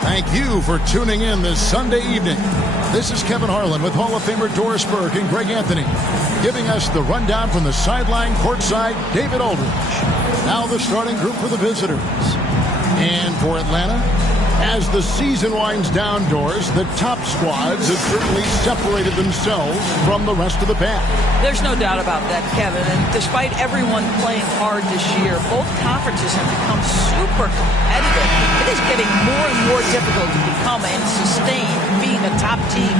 Thank you for tuning in this Sunday evening. This is Kevin Harlan with Hall of Famer Doris Burke and Greg Anthony, giving us the rundown from the sideline courtside, David Aldridge. Now the starting group for the visitors. And for Atlanta, as the season winds down, Doris, the top squads have certainly separated themselves from the rest of the pack. There's no doubt about that, Kevin. And despite everyone playing hard this year, both conferences have become super competitive. It is getting more and more difficult to become and sustain being a top team.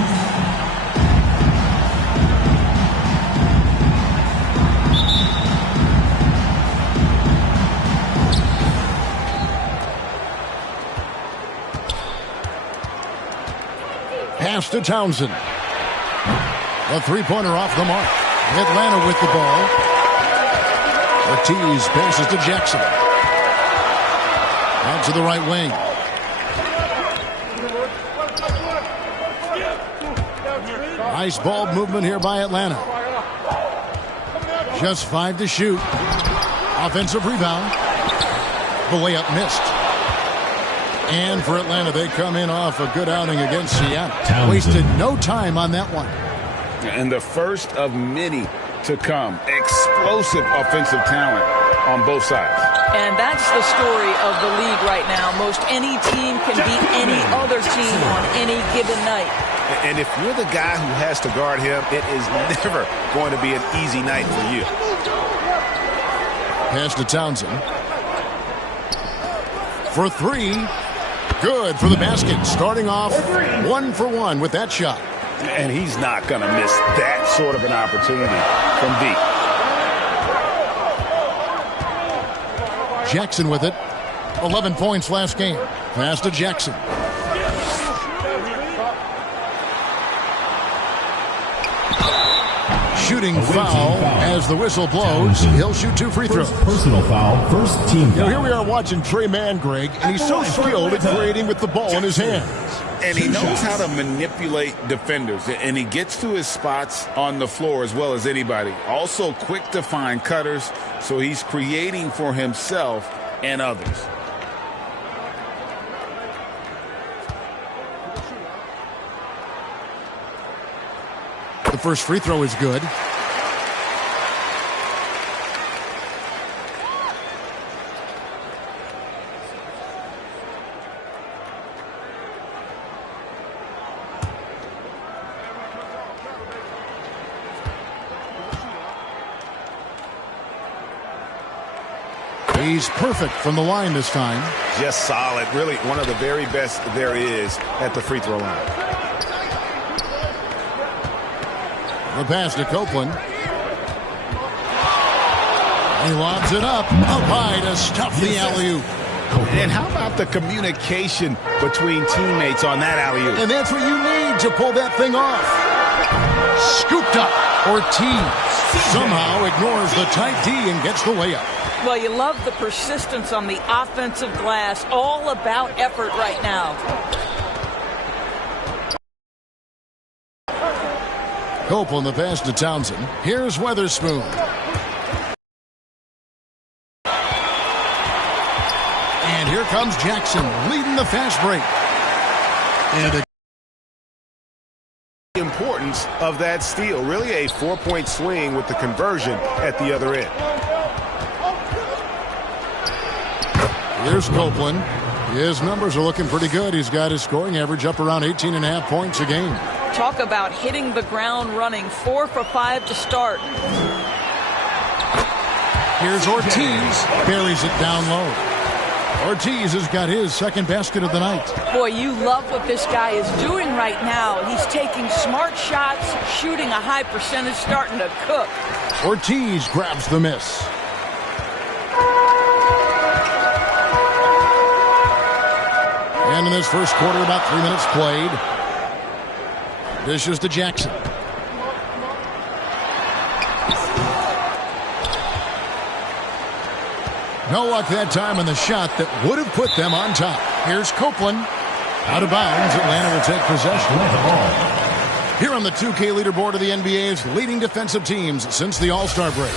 Pass to Townsend. A three-pointer off the mark. Atlanta with the ball. Ortiz passes to Jackson. Out to the right wing. Nice ball movement here by Atlanta. Just 5 to shoot. Offensive rebound. The layup missed. And for Atlanta, they come in off a good outing against Seattle. Wasted no time on that one. And the first of many to come. Explosive offensive talent on both sides. And that's the story of the league right now. Most any team can beat any other team on any given night. And if you're the guy who has to guard him, it is never going to be an easy night for you. Pass to Townsend. For 3. Good for the basket. Starting off 1 for 1 with that shot. And he's not going to miss that sort of an opportunity from deep. Jackson with it. 11 points last game. Pass to Jackson. Shooting foul as the whistle blows. He'll shoot 2 free throws. Personal foul, first team foul. Here we are watching Trey Mann, Greg, and he's so skilled at creating with the ball in his hands. And he knows how to manipulate defenders, and he gets to his spots on the floor as well as anybody. Also quick to find cutters, so he's creating for himself and others. The first free throw is good. He's perfect from the line this time. Just solid. Really one of the very best there is at the free throw line. The pass to Copeland. He lobs it up high to stuff the alley-oop. And how about the communication between teammates on that alley-oop? And that's what you need to pull that thing off. Scooped up. Ortiz somehow ignores the tight D and gets the layup. Well, you love the persistence on the offensive glass. All about effort right now. Copeland the pass to Townsend. Here's Weatherspoon. And here comes Jackson leading the fast break. And The importance of that steal. Really a 4-point swing with the conversion at the other end. Here's Copeland. His numbers are looking pretty good. He's got his scoring average up around 18.5 points a game. Talk about hitting the ground running. 4 for 5 to start. Here's Ortiz. Buries it down low. Ortiz has got his second basket of the night. Boy, you love what this guy is doing right now. He's taking smart shots, shooting a high percentage, starting to cook. Ortiz grabs the miss. And in this first quarter, about 3 minutes played. Dishes to Jackson. No luck that time on the shot that would have put them on top. Here's Copeland. Out of bounds. Atlanta will take possession. Here on the 2K leaderboard of the NBA's leading defensive teams since the All-Star break.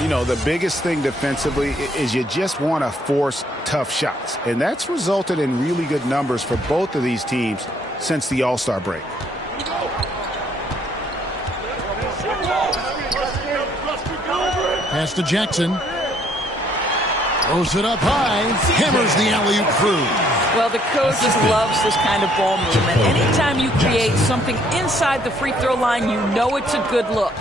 You know, the biggest thing defensively is you just want to force tough shots. And that's resulted in really good numbers for both of these teams since the All-Star break. Pass to Jackson. Throws it up high. Hammers the alley-oop through. Well, the coach loves this kind of ball movement. Anytime you create something inside the free throw line, you know it's a good look.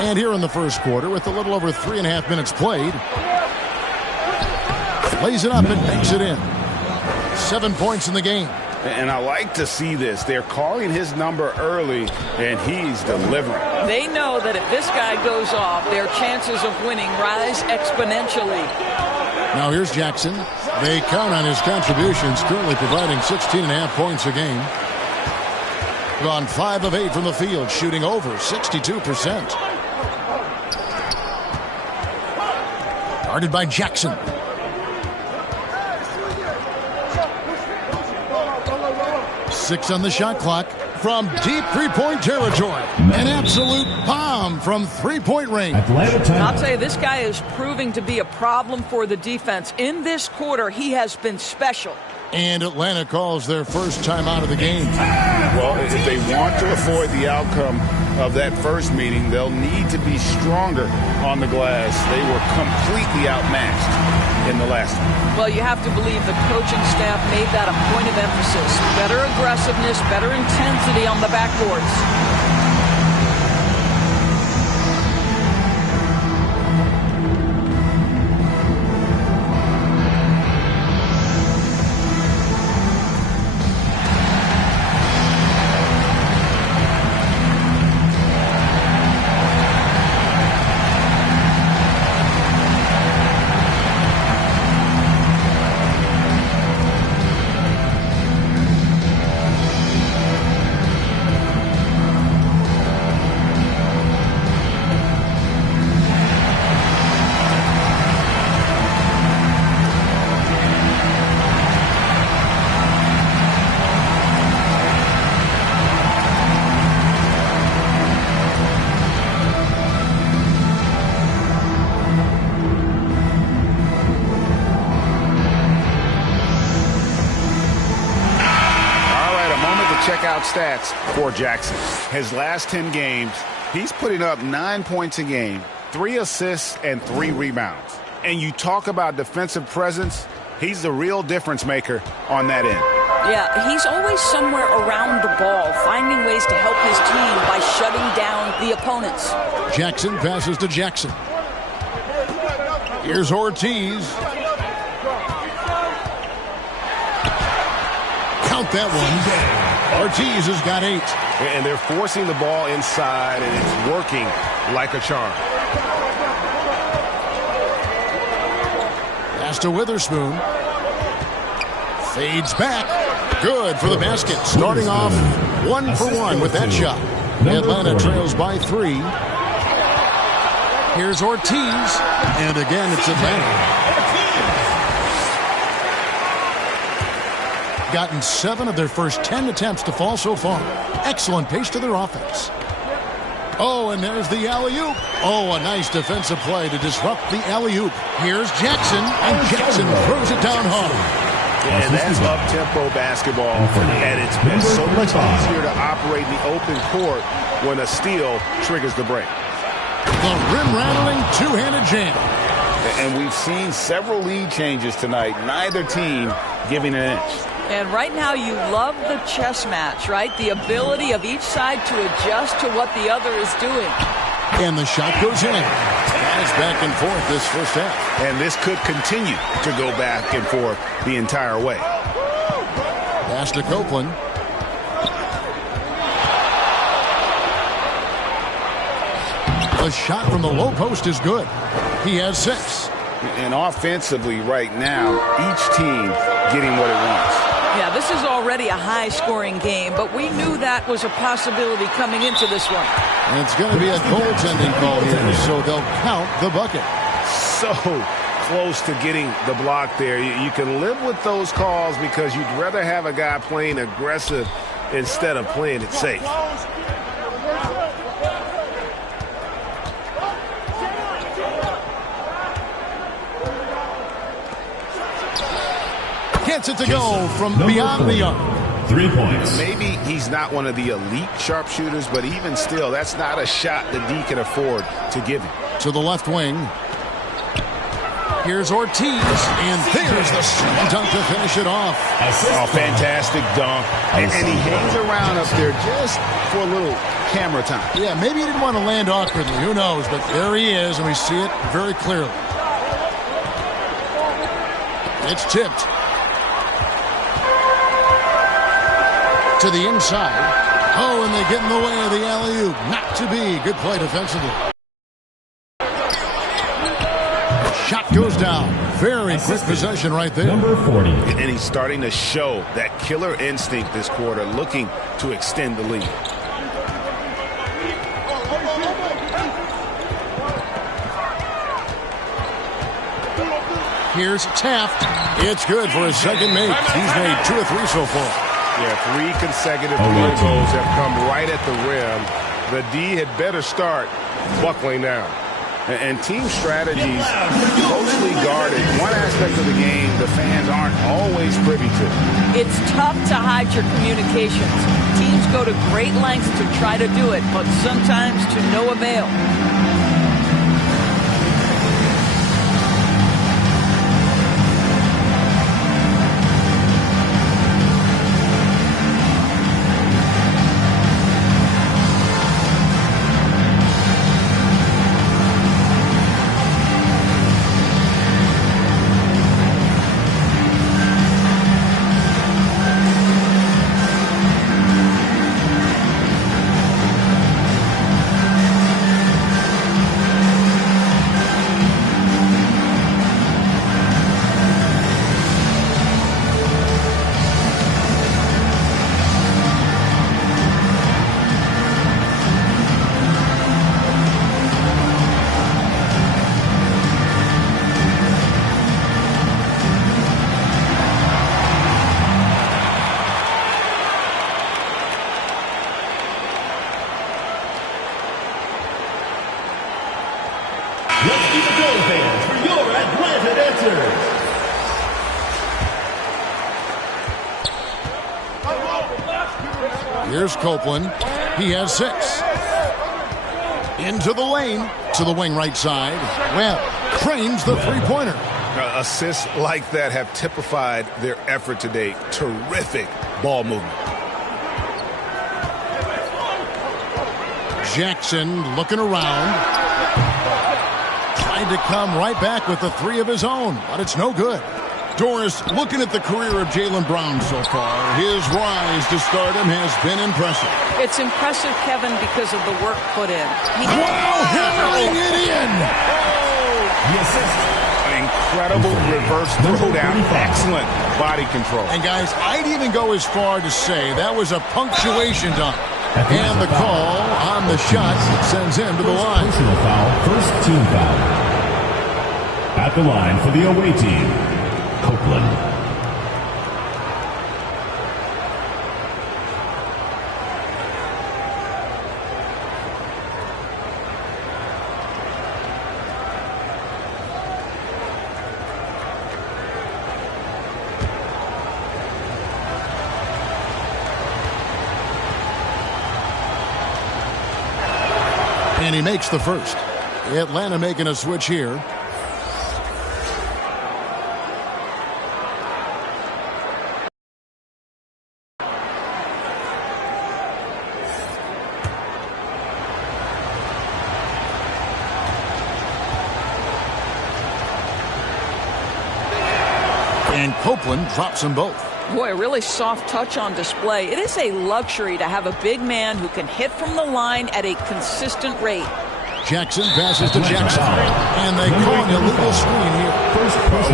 And here in the first quarter, with a little over 3.5 minutes played, lays it up and banks it in. 7 points in the game. And I like to see this. They're calling his number early, and he's delivering. They know that if this guy goes off, their chances of winning rise exponentially. Now here's Jackson. They count on his contributions, currently providing 16.5 points a game. Gone 5 of 8 from the field, shooting over 62%. Guarded by Jackson. Six on the shot clock from deep three-point territory. An absolute bomb from three-point range. I'll tell you, this guy is proving to be a problem for the defense. In this quarter, he has been special. And Atlanta calls their first time out of the game. Well, if they want to avoid the outcome of that first meeting, they'll need to be stronger on the glass. They were completely outmatched in the last one. Well, you have to believe the coaching staff made that a point of emphasis. Better aggressiveness, better intensity on the backboards. Check out stats for Jackson. His last 10 games, he's putting up 9 points a game, 3 assists, and 3 rebounds. And you talk about defensive presence, he's the real difference maker on that end. Yeah, he's always somewhere around the ball, finding ways to help his team by shutting down the opponents. Jackson passes to Jackson. Here's Ortiz. Count that one. Ortiz has got 8. And they're forcing the ball inside, and it's working like a charm. Pass to Witherspoon. Fades back. Good for the basket. Starting off 1 for 1 with that shot. Atlanta trails by 3. Here's Ortiz. And again, it's Atlanta. Gotten 7 of their first 10 attempts to fall so far. Excellent pace to their offense. Oh, and there's the alley-oop. Oh, a nice defensive play to disrupt the alley-oop. Here's Jackson, and Jackson throws it down hard. And that's up-tempo basketball at its best. So much easier to operate in the open court when a steal triggers the break. The rim-rattling two-handed jam. And we've seen several lead changes tonight. Neither team giving an inch. And right now you love the chess match, right? The ability of each side to adjust to what the other is doing. And the shot goes in. It's back and forth this first half. And this could continue to go back and forth the entire way. Pass to Copeland. The shot from the low post is good. He has 6. And offensively right now, each team getting what it wants. Yeah, this is already a high-scoring game, but we knew that was a possibility coming into this one. And it's going to be a goaltending call here, so they'll count the bucket. So close to getting the block there. You can live with those calls because you'd rather have a guy playing aggressive instead of playing it safe. Gets it to go from beyond the arc. 3 points. Maybe he's not one of the elite sharpshooters, but even still, that's not a shot that D can afford to give him. To the left wing. Here's Ortiz, and there's the slam dunk to finish it off. Oh, fantastic dunk. And he hangs around up there just for a little camera time. Yeah, maybe he didn't want to land awkwardly. Who knows? But there he is, and we see it very clearly. It's tipped. To the inside. Oh, and they get in the way of the alley-oop. Not to be. Good play defensively. Shot goes down. Very quick possession right there. Number 40. And he's starting to show that killer instinct this quarter, looking to extend the lead. Here's Taft. It's good for his second make. He's made 2 or 3 so far. Yeah, 3 consecutive field goals have come right at the rim. The D had better start buckling down. And team strategies closely guarded. One aspect of the game the fans aren't always privy to. It's tough to hide your communications. Teams go to great lengths to try to do it, but sometimes to no avail. Let's keep it going, fans, for your Atlanta Dancers. Here's Copeland. He has 6. Into the lane. To the wing right side. Well, cranes the three-pointer. Assists like that have typified their effort today. Terrific ball movement. Jackson looking around. Tried to come right back with the 3 of his own, but it's no good. Doris, looking at the career of Jaylen Brown so far, his rise to stardom has been impressive. It's impressive, Kevin, because of the work put in. Hammering it in! The assist. An incredible reverse throwdown. Excellent body control. And guys, I'd even go as far to say that was a punctuation dunk. And the call on the shot sends him to the line. Personal foul, first team foul. At the line for the away team, Copeland. And he makes the first. Atlanta making a switch here. And Copeland drops them both. Boy, a really soft touch on display. It is a luxury to have a big man who can hit from the line at a consistent rate. Jackson passes to Jackson. And they call an illegal screen here.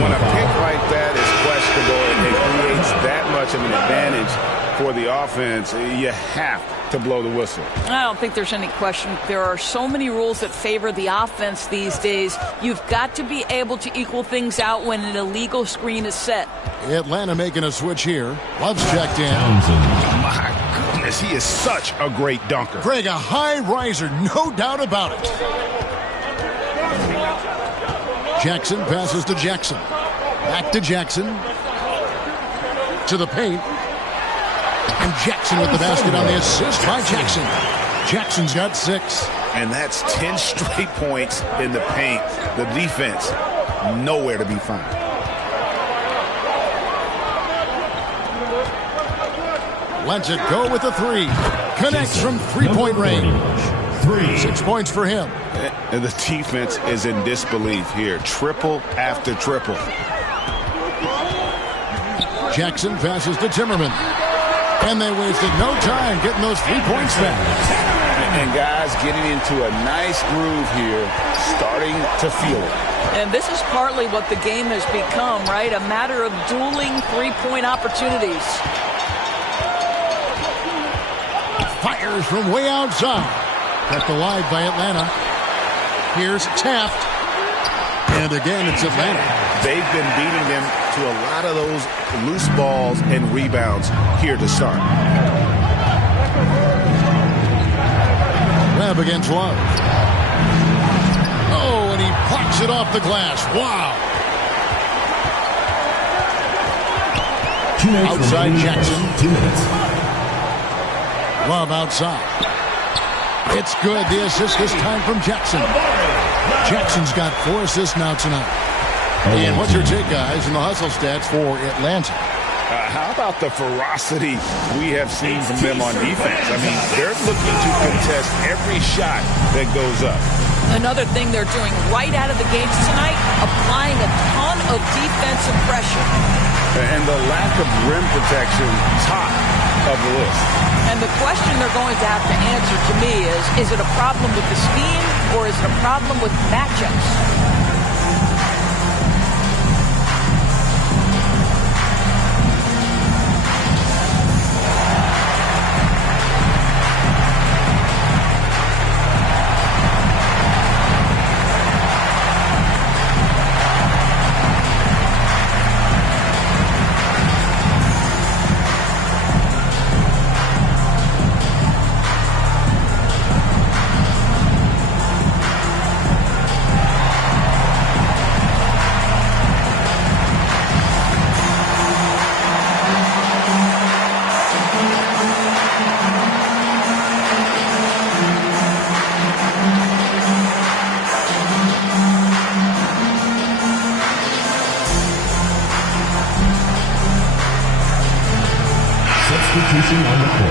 When a pick like that is questionable, it creates that much of an advantage for the offense, you have to blow the whistle. I don't think there's any question. There are so many rules that favor the offense these days. You've got to be able to equal things out when an illegal screen is set. Atlanta making a switch here. Love's checked in. My goodness, he is such a great dunker. Greg, a high riser, no doubt about it. Jackson passes to Jackson. Back to Jackson. To the paint. And Jackson with the basket on the assist by Jackson. Jackson's got 6. And that's 10 straight points in the paint. The defense, nowhere to be found. Lets it go with the 3. Connects from three-point range. 6 points for him. And the defense is in disbelief here. Triple after triple. Jackson passes to Timmerman. And they wasted no time getting those 3 points back. And guys getting into a nice groove here, starting to feel it. And this is partly what the game has become, right? A matter of dueling 3-point opportunities. Fires from way outside. Kept alive by Atlanta. Here's Taft. And again, it's Atlanta. They've been beating them to a lot of those loose balls and rebounds here to start. Webb against Love. Oh, and he blocks it off the glass. Wow. Outside Jackson. 2 minutes. Love outside. It's good. The assist this time from Jackson. Jackson's got 4 assists now tonight. And what's your take, guys, in the hustle stats for Atlanta? How about the ferocity we have seen from them on defense? I mean, they're looking to contest every shot that goes up. Another thing they're doing right out of the gates tonight, applying a ton of defensive pressure. And the lack of rim protection, top of the list. And the question they're going to have to answer to me is it a problem with the scheme or is it a problem with matchups?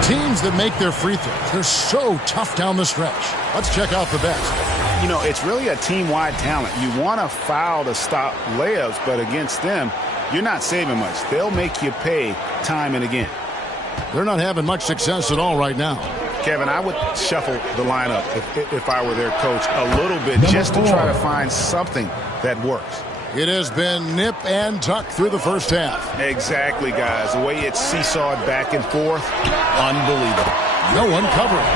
Teams that make their free throws, they're so tough down the stretch. Let's check out the best. You know, it's really a team-wide talent. You want to foul to stop layups, but against them, you're not saving much. They'll make you pay time and again. They're not having much success at all right now. Kevin, I would shuffle the lineup if I were their coach a little bit just to try to find something that works. It has been nip and tuck through the first half. Exactly, guys. The way it's seesawed back and forth, unbelievable. No one covering.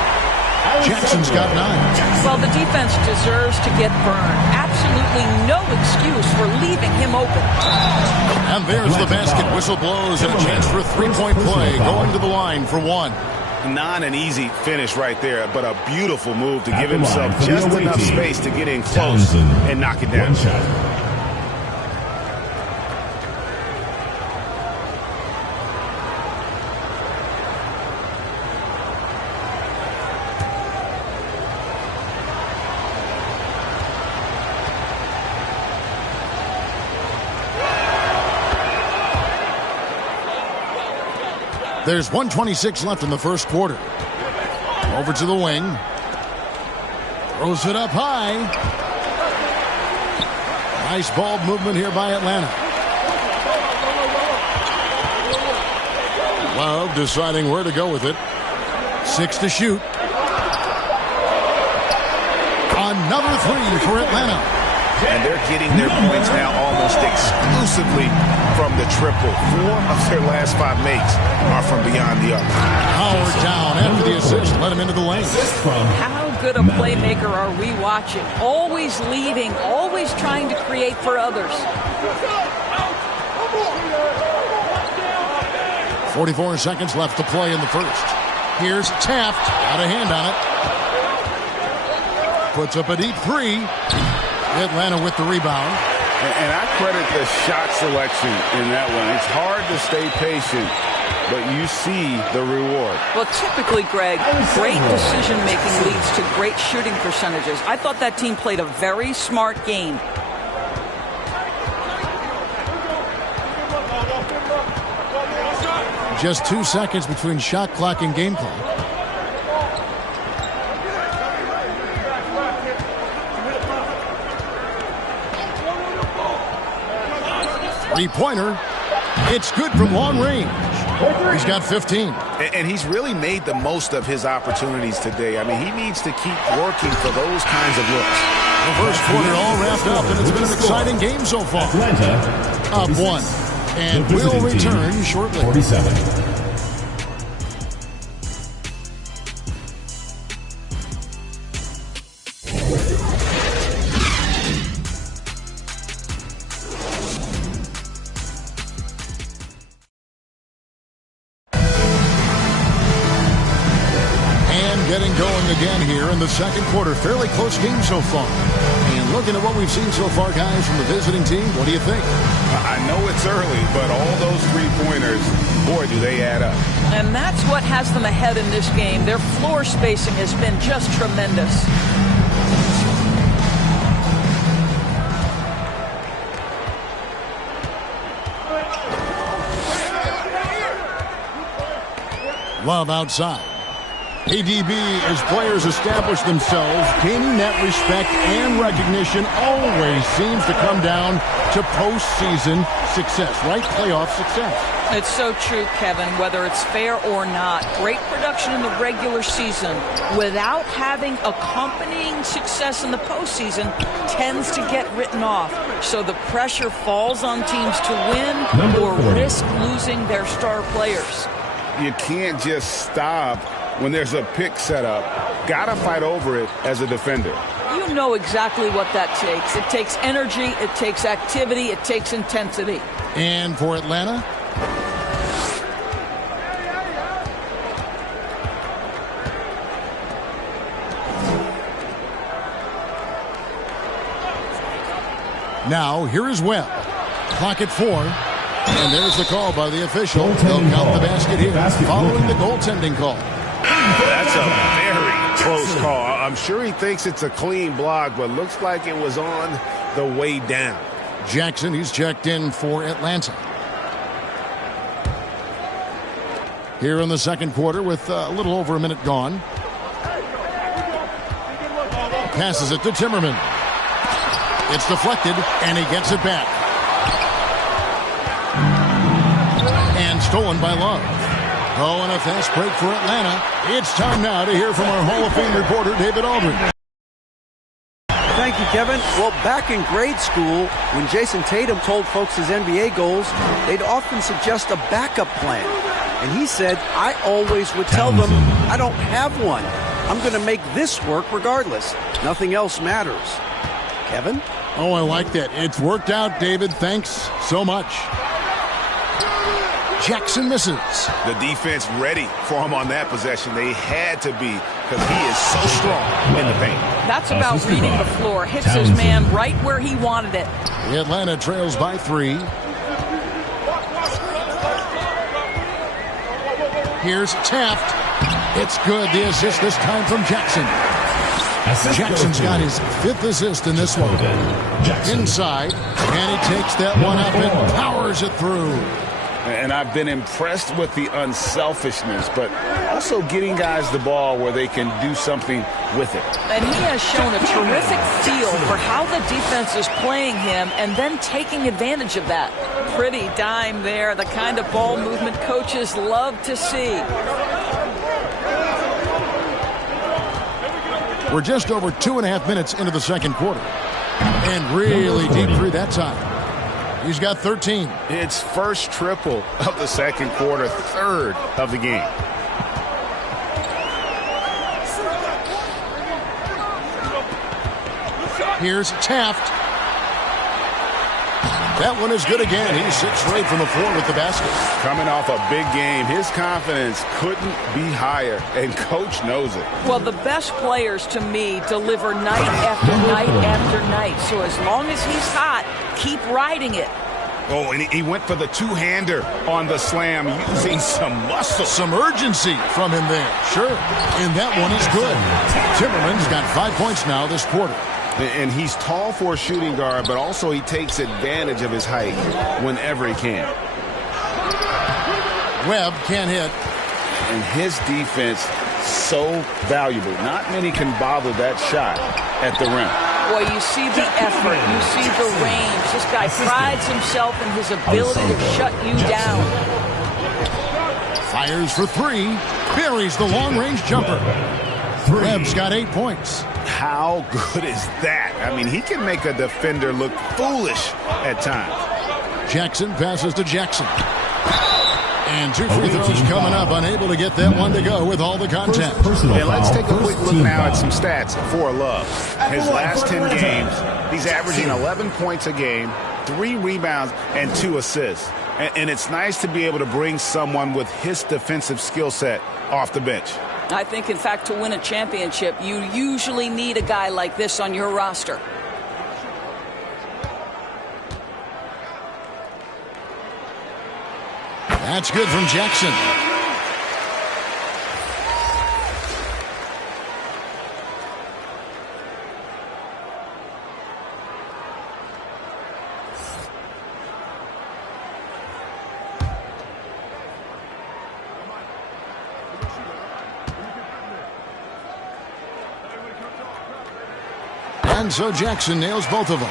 Jackson's got 9. Well, the defense deserves to get burned. Absolutely no excuse for leaving him open. And there's the basket. Whistle blows and a chance for a 3-point play. Going to the line for 1. Not an easy finish right there, but a beautiful move to give himself just enough space to get in close and knock it down. There's 1:26 left in the first quarter. Over to the wing. Throws it up high. Nice ball movement here by Atlanta. Love deciding where to go with it. 6 to shoot. Another 3 for Atlanta. and they're getting their points now almost exclusively from the triple. 4 of their last 5 makes are from beyond the arc. Howard down after the assist. Let him into the lane. How good a playmaker are we watching? Always leading, always trying to create for others. 44 seconds left to play in the first. Here's Taft. Got a hand on it. Puts up a deep 3. Atlanta with the rebound. And I credit the shot selection in that one. It's hard to stay patient, but you see the reward. Well, typically, Greg, great decision-making leads to great shooting percentages. I thought that team played a very smart game. Just 2 seconds between shot clock and game clock. Three-pointer. It's good from long range. He's got 15. And he's really made the most of his opportunities today. I mean, he needs to keep working for those kinds of looks. The first quarter all wrapped up, and it's been an exciting game so far. Atlanta Up 1. And we'll return shortly. 47. Getting going again here in the second quarter. Fairly close game so far. And looking at what we've seen so far, guys, from the visiting team, what do you think? I know it's early, but all those three-pointers, boy, do they add up. And that's what has them ahead in this game. Their floor spacing has been just tremendous. Love outside. ADB, as players establish themselves, gaining that respect and recognition always seems to come down to postseason success, right? Playoff success. It's so true, Kevin, whether it's fair or not. Great production in the regular season without having accompanying success in the postseason tends to get written off. So the pressure falls on teams to win or risk losing their star players. You can't just stop when there's a pick set up. Gotta fight over it as a defender. You know exactly what that takes. It takes energy, it takes activity, it takes intensity. And for Atlanta, now here is Webb. Clock at 4. And there's the call by the official. They'll count the basket here following the goaltending call. That's a very close call. I'm sure he thinks it's a clean block, but looks like it was on the way down. Jackson, he's checked in for Atlanta. Here in the second quarter with a little over a minute gone. Passes it to Timmerman. It's deflected, and he gets it back. And stolen by Love. Oh, and a fast break for Atlanta. It's time now to hear from our Hall of Fame reporter, David Aldridge. Thank you, Kevin. Well, back in grade school, when Jason Tatum told folks his NBA goals, they'd often suggest a backup plan. And he said, I always would tell them, I don't have one. I'm going to make this work regardless. Nothing else matters. Kevin? Oh, I like that. It's worked out, David. Thanks so much. Jackson misses. The defense ready for him on that possession. They had to be, because he is so strong in the paint. That's about reading the floor. Hits his man right where he wanted it. The Atlanta trails by 3. Here's Taft. It's good. The assist this time from Jackson. Jackson's got his 5th assist in this one. Inside, and he takes that one up and powers it through. And I've been impressed with the unselfishness, but also getting guys the ball where they can do something with it. And he has shown a terrific feel for how the defense is playing him and then taking advantage of that. Pretty dime there, the kind of ball movement coaches love to see. We're just over 2.5 minutes into the second quarter. And really deep through that time. He's got 13. It's first triple of the second quarter, third of the game. Here's Taft. That one is good again. He's 6 straight from the floor with the basket. Coming off a big game, his confidence couldn't be higher, and Coach knows it. Well, the best players, to me, deliver night after night after night. So as long as he's hot, keep riding it. Oh, and he went for the two-hander on the slam, using some muscle. Some urgency from him there. Sure. And that one is good. Timmerman's got 5 points now this quarter. And he's tall for a shooting guard, but also he takes advantage of his height whenever he can. Webb can't hit. And his defense so valuable. Not many can bother that shot at the rim. Boy, you see the effort. You see the range. This guy prides himself in his ability to shut you down. Fires for 3. Buries the long-range jumper. Webb's got 8 points. How good is that? I mean, he can make a defender look foolish at times. Jackson passes to Jackson. And 2 free throws coming up. Unable to get that one to go with all the contact. And let's take a quick look now at some stats for Love. His last 10 games, he's averaging 11 points a game, 3 rebounds, and 2 assists. And it's nice to be able to bring someone with his defensive skill set off the bench. I think, in fact, to win a championship, you usually need a guy like this on your roster. That's good from Jackson. And so Jackson nails both of them.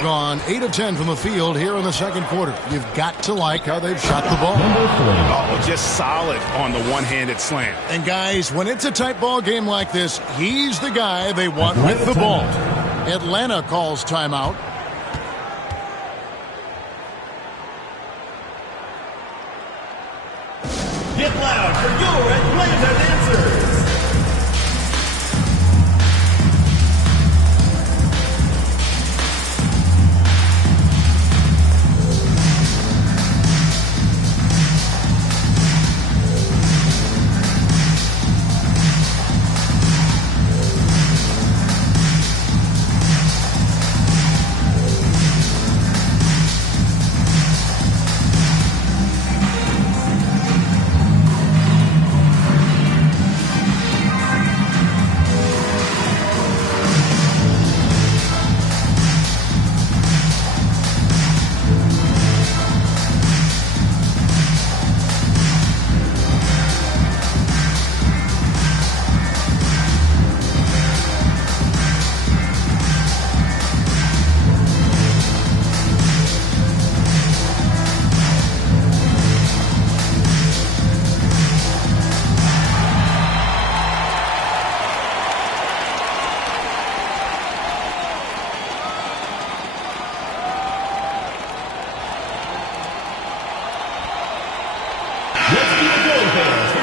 Gone 8 of 10 from the field here in the second quarter. You've got to like how they've shot the ball. Oh, just solid on the one-handed slam. And guys, when it's a tight ball game like this, he's the guy they want with the ball. Atlanta calls timeout. Get loud for your Atlanta dancers.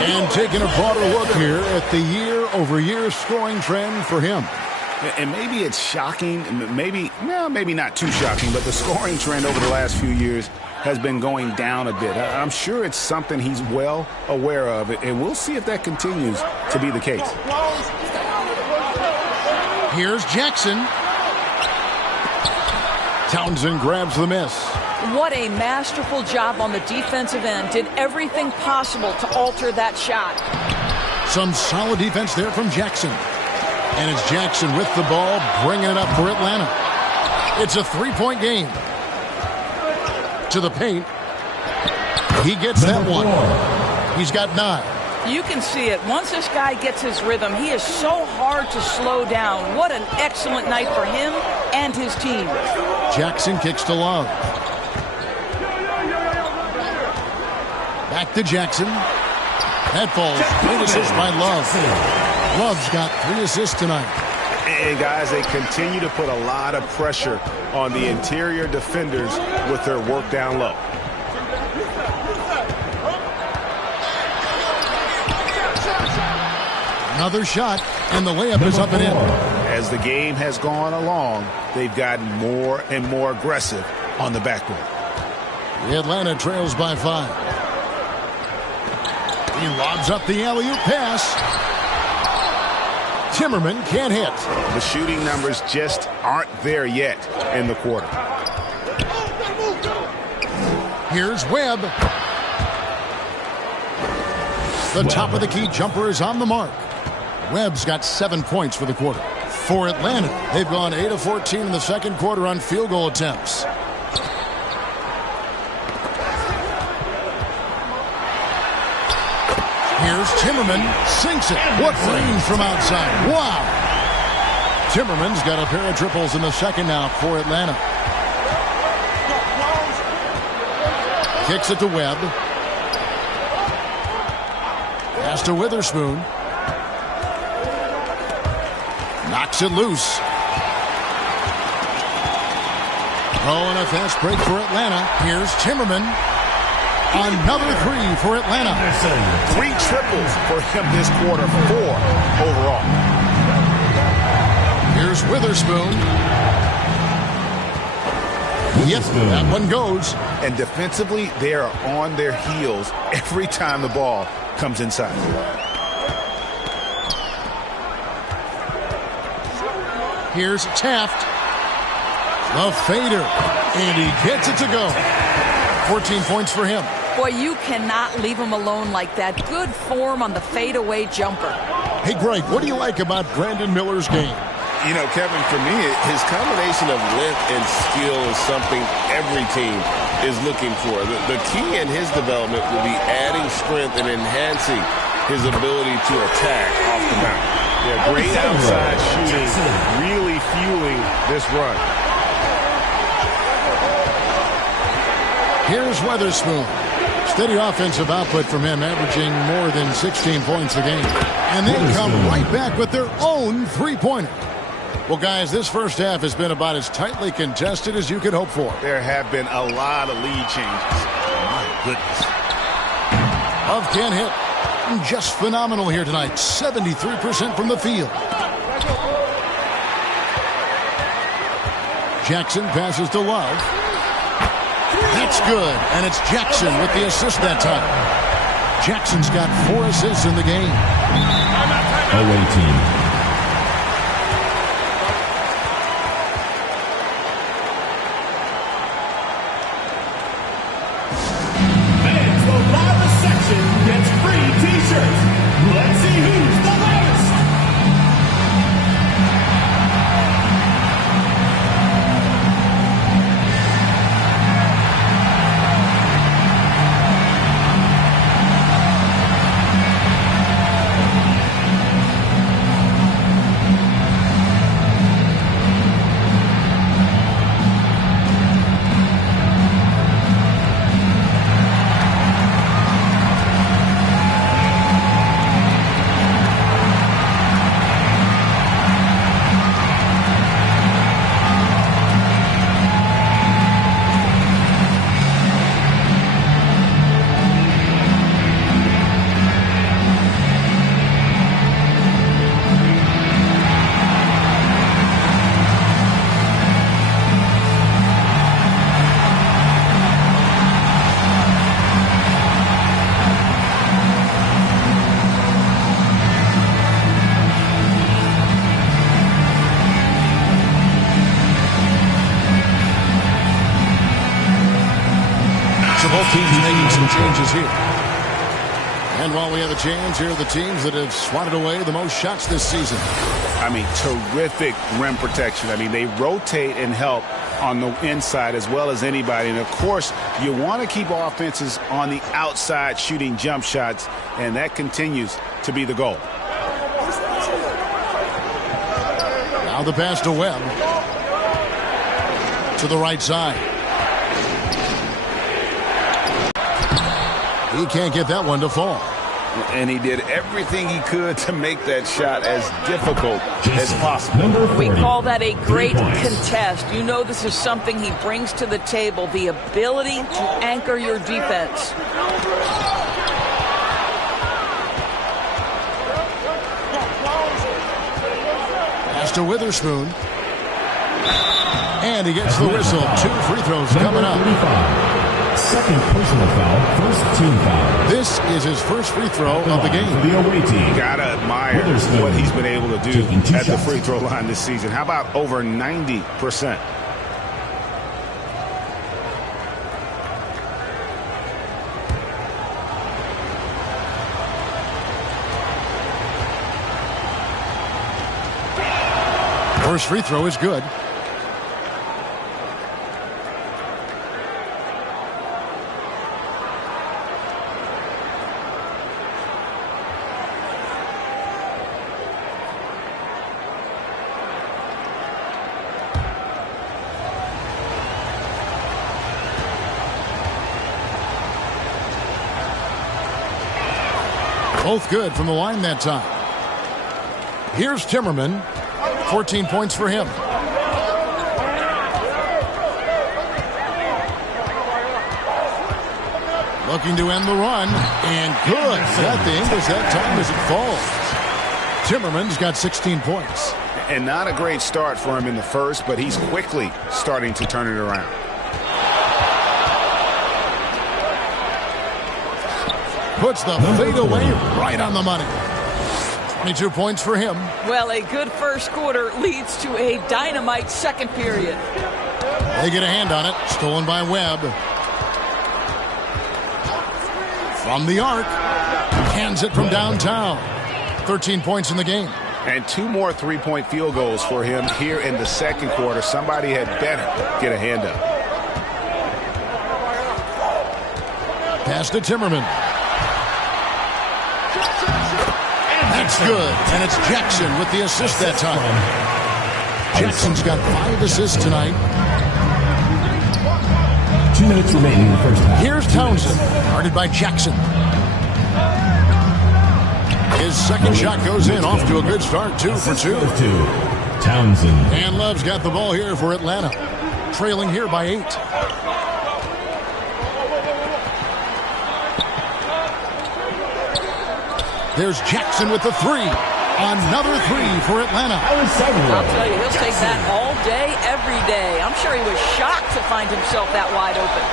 And taking a broader look here at the year-over-year scoring trend for him. And maybe it's shocking, maybe not too shocking, but the scoring trend over the last few years has been going down a bit. I'm sure it's something he's well aware of, and we'll see if that continues to be the case. Here's Jackson. Townsend grabs the miss. What a masterful job on the defensive end. Did everything possible to alter that shot. Some solid defense there from Jackson. And it's Jackson with the ball, bringing it up for Atlanta. It's a 3-point game. To the paint. He gets that one. He's got 9. You can see it. Once this guy gets his rhythm, he is so hard to slow down. What an excellent night for him and his team. Jackson kicks to Love. Back to Jackson. That falls. Great assist by Love. Love's got 3 assists tonight. And guys, they continue to put a lot of pressure on the interior defenders with their work down low. Another shot, and the layup is up and in. As the game has gone along, they've gotten more and more aggressive on the backboard. Atlanta trails by 5. He lobs up the alley-oop pass. Timmerman can't hit. The shooting numbers just aren't there yet in the quarter. Here's Webb. The top of the key jumper is on the mark. Webb's got 7 points for the quarter. For Atlanta, they've gone 8 of 14 in the second quarter on field goal attempts. Here's Timmerman, sinks it. What range from outside. Wow. Timmerman's got a pair of triples in the second now for Atlanta. Kicks it to Webb. Pass to Witherspoon. Knocks it loose. Oh, and a fast break for Atlanta. Here's Timmerman. Another 3 for Atlanta. 3 triples for him this quarter, 4 overall. Here's Witherspoon. Yes, that one goes. And defensively, they are on their heels every time the ball comes inside. Here's Taft. The fader. And he gets it to go. 14 points for him. Boy, you cannot leave him alone like that. Good form on the fadeaway jumper. Hey, Greg, what do you like about Brandon Miller's game? You know, Kevin, for me, his combination of length and skill is something every team is looking for. The key in his development will be adding strength and enhancing his ability to attack off the mound. Yeah, great outside shooting, really fueling this run. Here's Witherspoon. Steady offensive output from him, averaging more than 16 points a game. And they come right back with their own three-pointer. Well, guys, this first half has been about as tightly contested as you could hope for. There have been a lot of lead changes. My goodness. Love can't hit. Just phenomenal here tonight. 73% from the field. Jackson passes to Love. That's good. And it's Jackson with the assist that time. Jackson's got 4 assists in the game. Away team. Fans, the loudest section gets free t-shirts. Let's see who's the loudest. Both teams making some changes here. And while we have a chance, here are the teams that have swatted away the most shots this season. I mean, terrific rim protection. I mean, they rotate and help on the inside as well as anybody. And, of course, you want to keep offenses on the outside shooting jump shots, and that continues to be the goal. Now the pass to Webb. To the right side. He can't get that one to fall. And he did everything he could to make that shot as difficult as possible. We call that a great contest. You know this is something he brings to the table, the ability to anchor your defense. Pass to Witherspoon. And he gets the whistle. 2 free throws coming up. Second personal foul, first team foul. This is his first free throw of the game. For the away team. Gotta admire what he's been able to do at the free throw line this season. How about over 90%? First free throw is good. Both good from the line that time. Here's Timmerman. 14 points for him. Looking to end the run. And good. Got the English that time as it falls. Timmerman's got 16 points. And not a great start for him in the first, but he's quickly starting to turn it around. Puts the fade away right on the money. 22 points for him. Well, a good first quarter leads to a dynamite second period. They get a hand on it. Stolen by Webb. From the arc. Hands it from downtown. 13 points in the game. And 2 more three-point field goals for him here in the second quarter. Somebody had better get a hand up. Pass to Timmerman. That's good. And it's Jackson with the assist that time. Jackson's got 5 assists tonight. 2 minutes remaining in the first half. Here's Townsend, guarded by Jackson. His second shot goes in, off to a good start, 2 for 2. Townsend. And Love's got the ball here for Atlanta, trailing here by 8. There's Jackson with the 3. Another 3 for Atlanta. I'll tell you, he'll take that all day, every day. I'm sure he was shocked to find himself that wide open.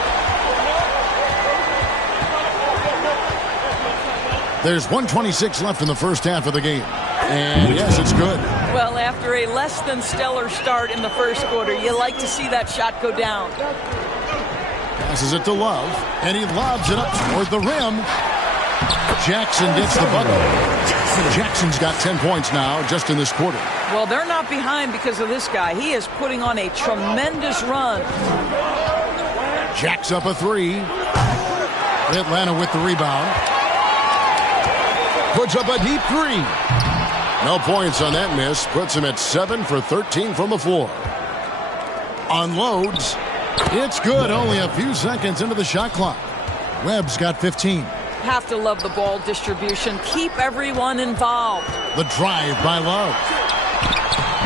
There's 1:26 left in the first half of the game. And yes, it's good. Well, after a less than stellar start in the first quarter, you like to see that shot go down. Passes it to Love, and he lobs it up toward the rim. Jackson gets the bucket. Jackson's got 10 points now just in this quarter. Well, they're not behind because of this guy. He is putting on a tremendous run. Jacks up a 3. Atlanta with the rebound. Puts up a deep 3. No points on that miss. Puts him at 7 for 13 from the floor. Unloads. It's good. Only a few seconds into the shot clock. Webb's got 15. Have to love the ball distribution. Keep everyone involved. The drive by Love.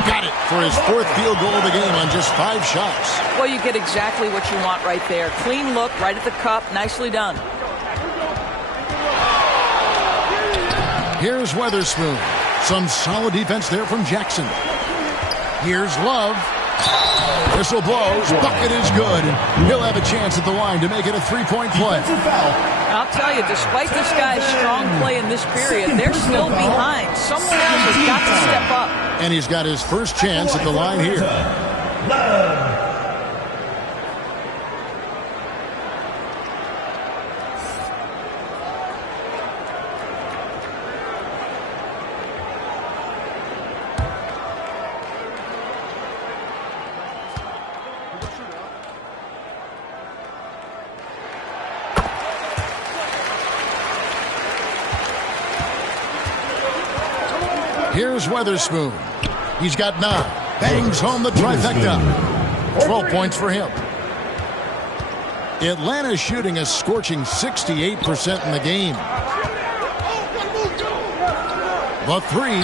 Got it for his 4th field goal of the game on just 5 shots. Well, you get exactly what you want right there. Clean look, right at the cup. Nicely done. Here's Witherspoon. Some solid defense there from Jackson. Here's Love. Whistle blows. Bucket is good. He'll have a chance at the line to make it a 3-point play. I'll tell you, despite this guy's strong play in this period, they're still behind. Someone else has got to step up. And he's got his first chance at the line here. Here's Witherspoon. He's got 9. Bangs home the trifecta. 12 points for him. Atlanta's shooting a scorching 68% in the game. The three.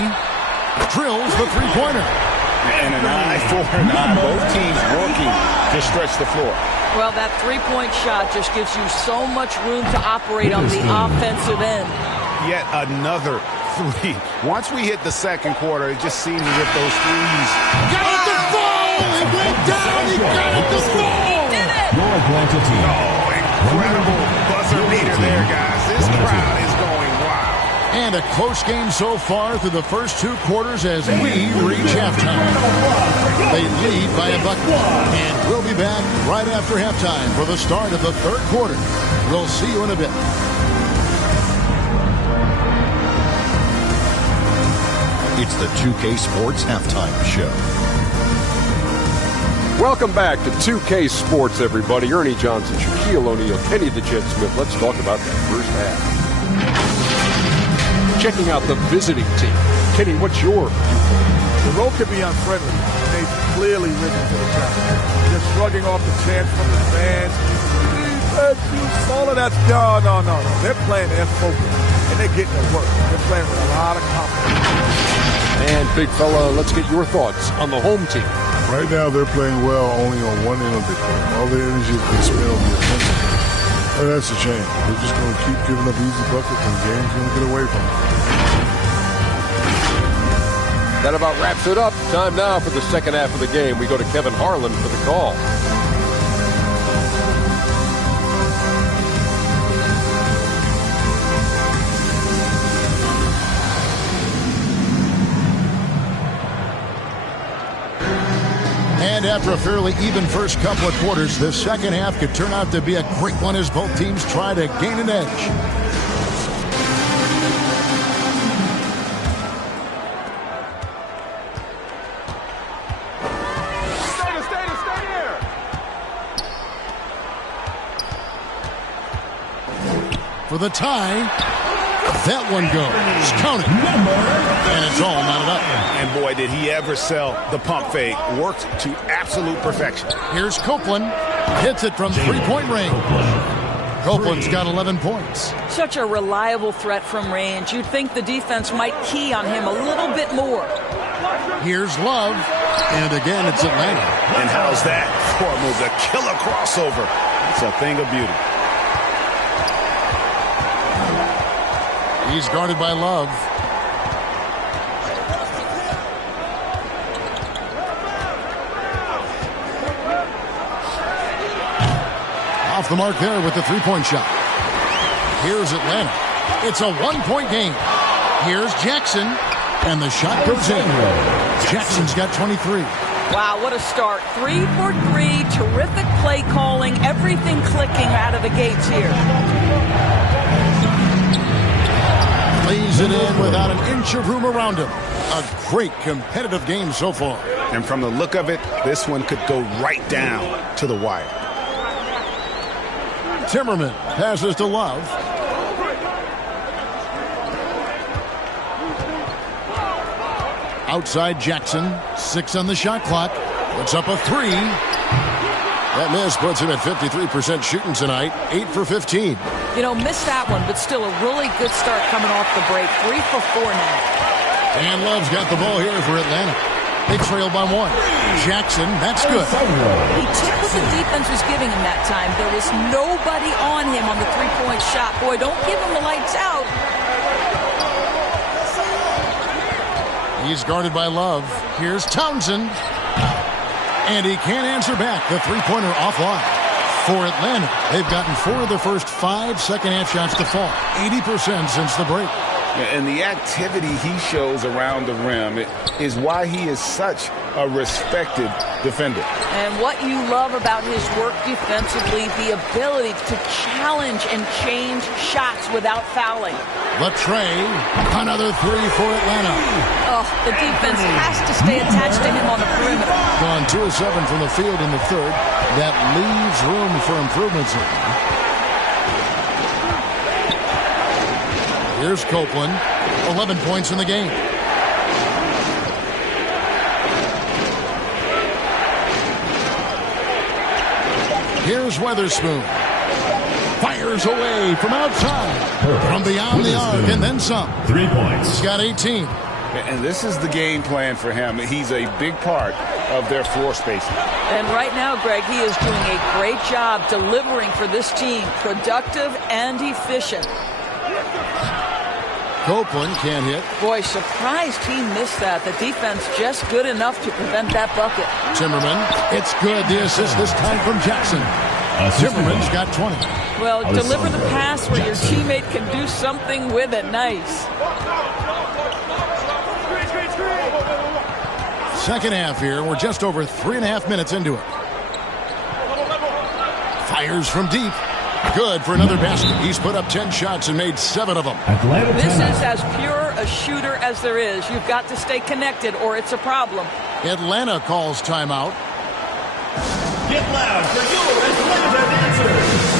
Drills the three-pointer. And an eye for an eye. Both teams working to stretch the floor. Well, that three-point shot just gives you so much room to operate on the offensive end. Yet another three. Once we hit the second quarter, it just seems as if those threes. Got it to fall! He went down! He got it to fall! Did it! Oh, incredible buzzer beater there, guys. This crowd is going wild. And a close game so far through the first two quarters as we reach halftime. They lead by a bucket. And we'll be back right after halftime for the start of the third quarter. We'll see you in a bit. It's the 2K Sports Halftime Show. Welcome back to 2K Sports, everybody. Ernie Johnson, Shaquille O'Neal, Kenny the Jet Smith. Let's talk about that first half. Checking out the visiting team. Kenny, what's your viewpoint? The road could be unfriendly. They've clearly risen to the challenge. Just shrugging off the chants from the fans. All of that. No. They're playing their focus, and they're getting it work. They're playing with a lot of confidence. And, big fella, let's get your thoughts on the home team. Right now, they're playing well only on one end of the court. All their energy has been spent on the offensive. And that's a shame. They're just going to keep giving up easy buckets, and the game's going to get away from them. That about wraps it up. Time now for the second half of the game. We go to Kevin Harlan for the call. And after a fairly even first couple of quarters, the second half could turn out to be a great one as both teams try to gain an edge. For the tie, that one goes. Count it. And it's all knotted up. And boy, did he ever sell the pump fake. Worked to absolute perfection. Here's Copeland. Hits it from three-point range. Copeland's got 11 points. Such a reliable threat from range. You'd think the defense might key on him a little bit more. Here's Love. And again, it's Atlanta. And how's that for a move? The killer crossover. It's a thing of beauty. He's guarded by Love. Off the mark there with the three-point shot. Here's Atlanta. It's a one-point game. Here's Jackson. And the shot goes in. Jackson's got 23. Wow, what a start. 3 for 3. Terrific play calling. Everything clicking out of the gates here. Lays it in without an inch of room around him. A great competitive game so far. And from the look of it, this one could go right down to the wire. Timmerman passes to Love. Outside Jackson. 6 on the shot clock. Puts up a 3. That miss puts him at 53% shooting tonight. 8 for 15. You know, missed that one, but still a really good start coming off the break. 3 for 4 now. And Love's got the ball here for Atlanta. They trail by 1. Jackson, that's good. He took what the defense was giving him that time. There was nobody on him on the three-point shot. Boy, don't give him the lights out. He's guarded by Love. Here's Townsend. And he can't answer back. The three-pointer offline. For Atlanta, they've gotten 4 of the first 5 second-half shots to fall. 80% since the break. And the activity he shows around the rim is why he is such a respected defender. And what you love about his work defensively, the ability to challenge and change shots without fouling. Latrey, another 3 for Atlanta. Oh, the defense has to stay attached to him on the perimeter. Gone 2 of 7 from the field in the third. That leaves room for improvements here. Here's Copeland. 11 points in the game. Here's Weatherspoon. Fires away from outside. From beyond the arc and then some. 3 points. He's got 18. And this is the game plan for him. He's a big part of their floor spacing. And right now, Greg, he is doing a great job delivering for this team. Productive and efficient. Copeland can't hit. Boy, surprised he missed that. The defense just good enough to prevent that bucket. Timmerman, it's good. The assist this time from Jackson. Timmerman's got 20. Well, deliver the pass where your teammate can do something with it. Nice. Second half here. We're just over 3.5 minutes into it. Fires from deep. Good for another basket. He's put up 10 shots and made 7 of them. This is as pure a shooter as there is. You've got to stay connected or it's a problem. Atlanta calls timeout. Get loud for your Atlanta dancers.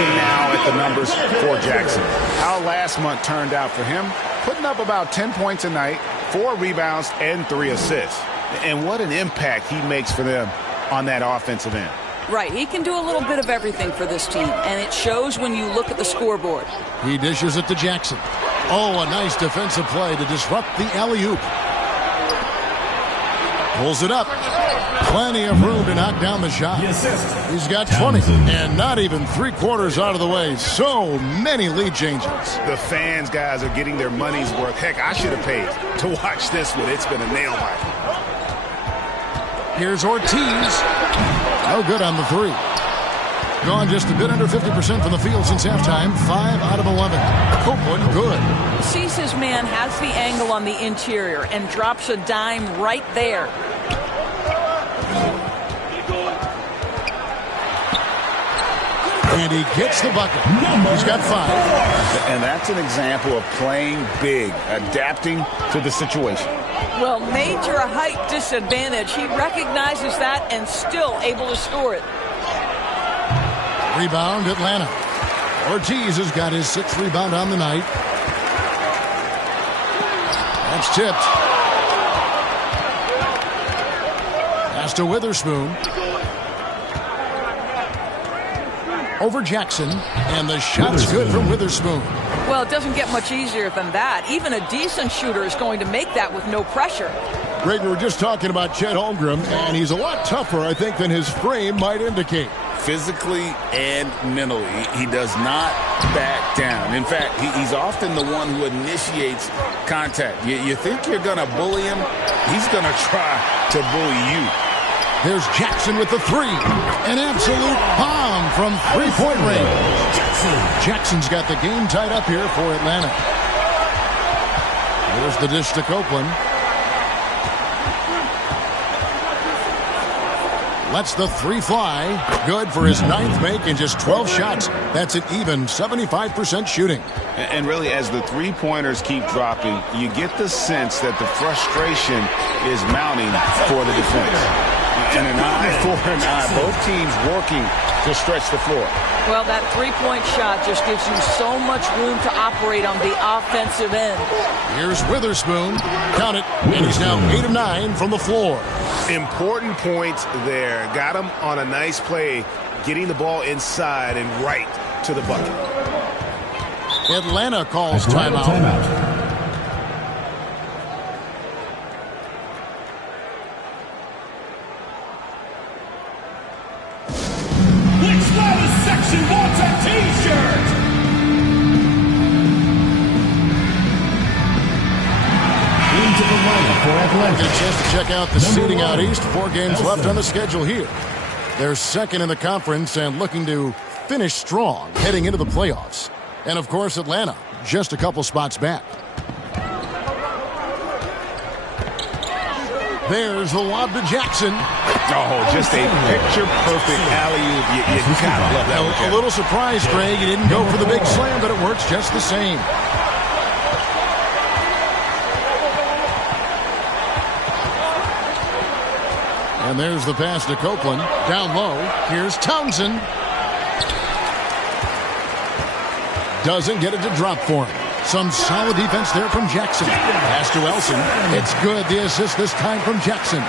Now at the numbers for Jackson. How last month turned out for him, putting up about 10 points a night, 4 rebounds, and 3 assists. And what an impact he makes for them on that offensive end. Right, he can do a little bit of everything for this team, and it shows when you look at the scoreboard. He dishes it to Jackson. Oh, a nice defensive play to disrupt the alley-oop. Pulls it up. Plenty of room to knock down the shot. He's got 20 and not even 3/4 out of the way. So many lead changes. The fans, guys, are getting their money's worth. Heck, I should have paid to watch this one. It's been a nail biter. Here's Ortiz. No good on the 3. Gone just a bit under 50% from the field since halftime. 5 out of 11. Copeland good. Sees his man, has the angle on the interior, and drops a dime right there. And he gets the bucket. He's got 5. And that's an example of playing big, adapting to the situation. Well, major height disadvantage. He recognizes that and still able to score it. Rebound, Atlanta. Ortiz has got his 6th rebound on the night. That's tipped. Pass to Witherspoon. Over Jackson, and the shot's good from Witherspoon. Well, it doesn't get much easier than that. Even a decent shooter is going to make that with no pressure. Greg, we were just talking about Chet Holmgren, and he's a lot tougher, I think, than his frame might indicate. Physically and mentally, he does not back down. In fact, he's often the one who initiates contact. You think you're going to bully him? He's going to try to bully you. There's Jackson with the 3. An absolute bomb from 3-point range. Jackson's got the game tied up here for Atlanta. There's the dish to Copeland. Lets the 3 fly. Good for his 9th make in just 12 shots. That's an even 75% shooting. And really, as the 3-pointers keep dropping, you get the sense that the frustration is mounting for the defense. And an eye for an eye. Both teams working to stretch the floor. Well, that 3-point shot just gives you so much room to operate on the offensive end. Here's Witherspoon. Count it. And he's now 8 of 9 from the floor. Important points there. Got him on a nice play, getting the ball inside and right to the bucket. Atlanta calls timeout. Section wants a T-shirt. Into the lineup for Atlanta. Get a chance to check out the seating out east. 4 games left on the schedule here. They're second in the conference and looking to finish strong heading into the playoffs. And of course, Atlanta just a couple spots back. There's the lob to Jackson. Oh, just a picture-perfect alley-oop. You gotta love that. A little surprised, Greg. He didn't go for the big slam, but it works just the same. And there's the pass to Copeland. Down low. Here's Townsend. Doesn't get it to drop for him. Some solid defense there from Jackson. Pass to Elson. It's good. The assist this time from Jackson.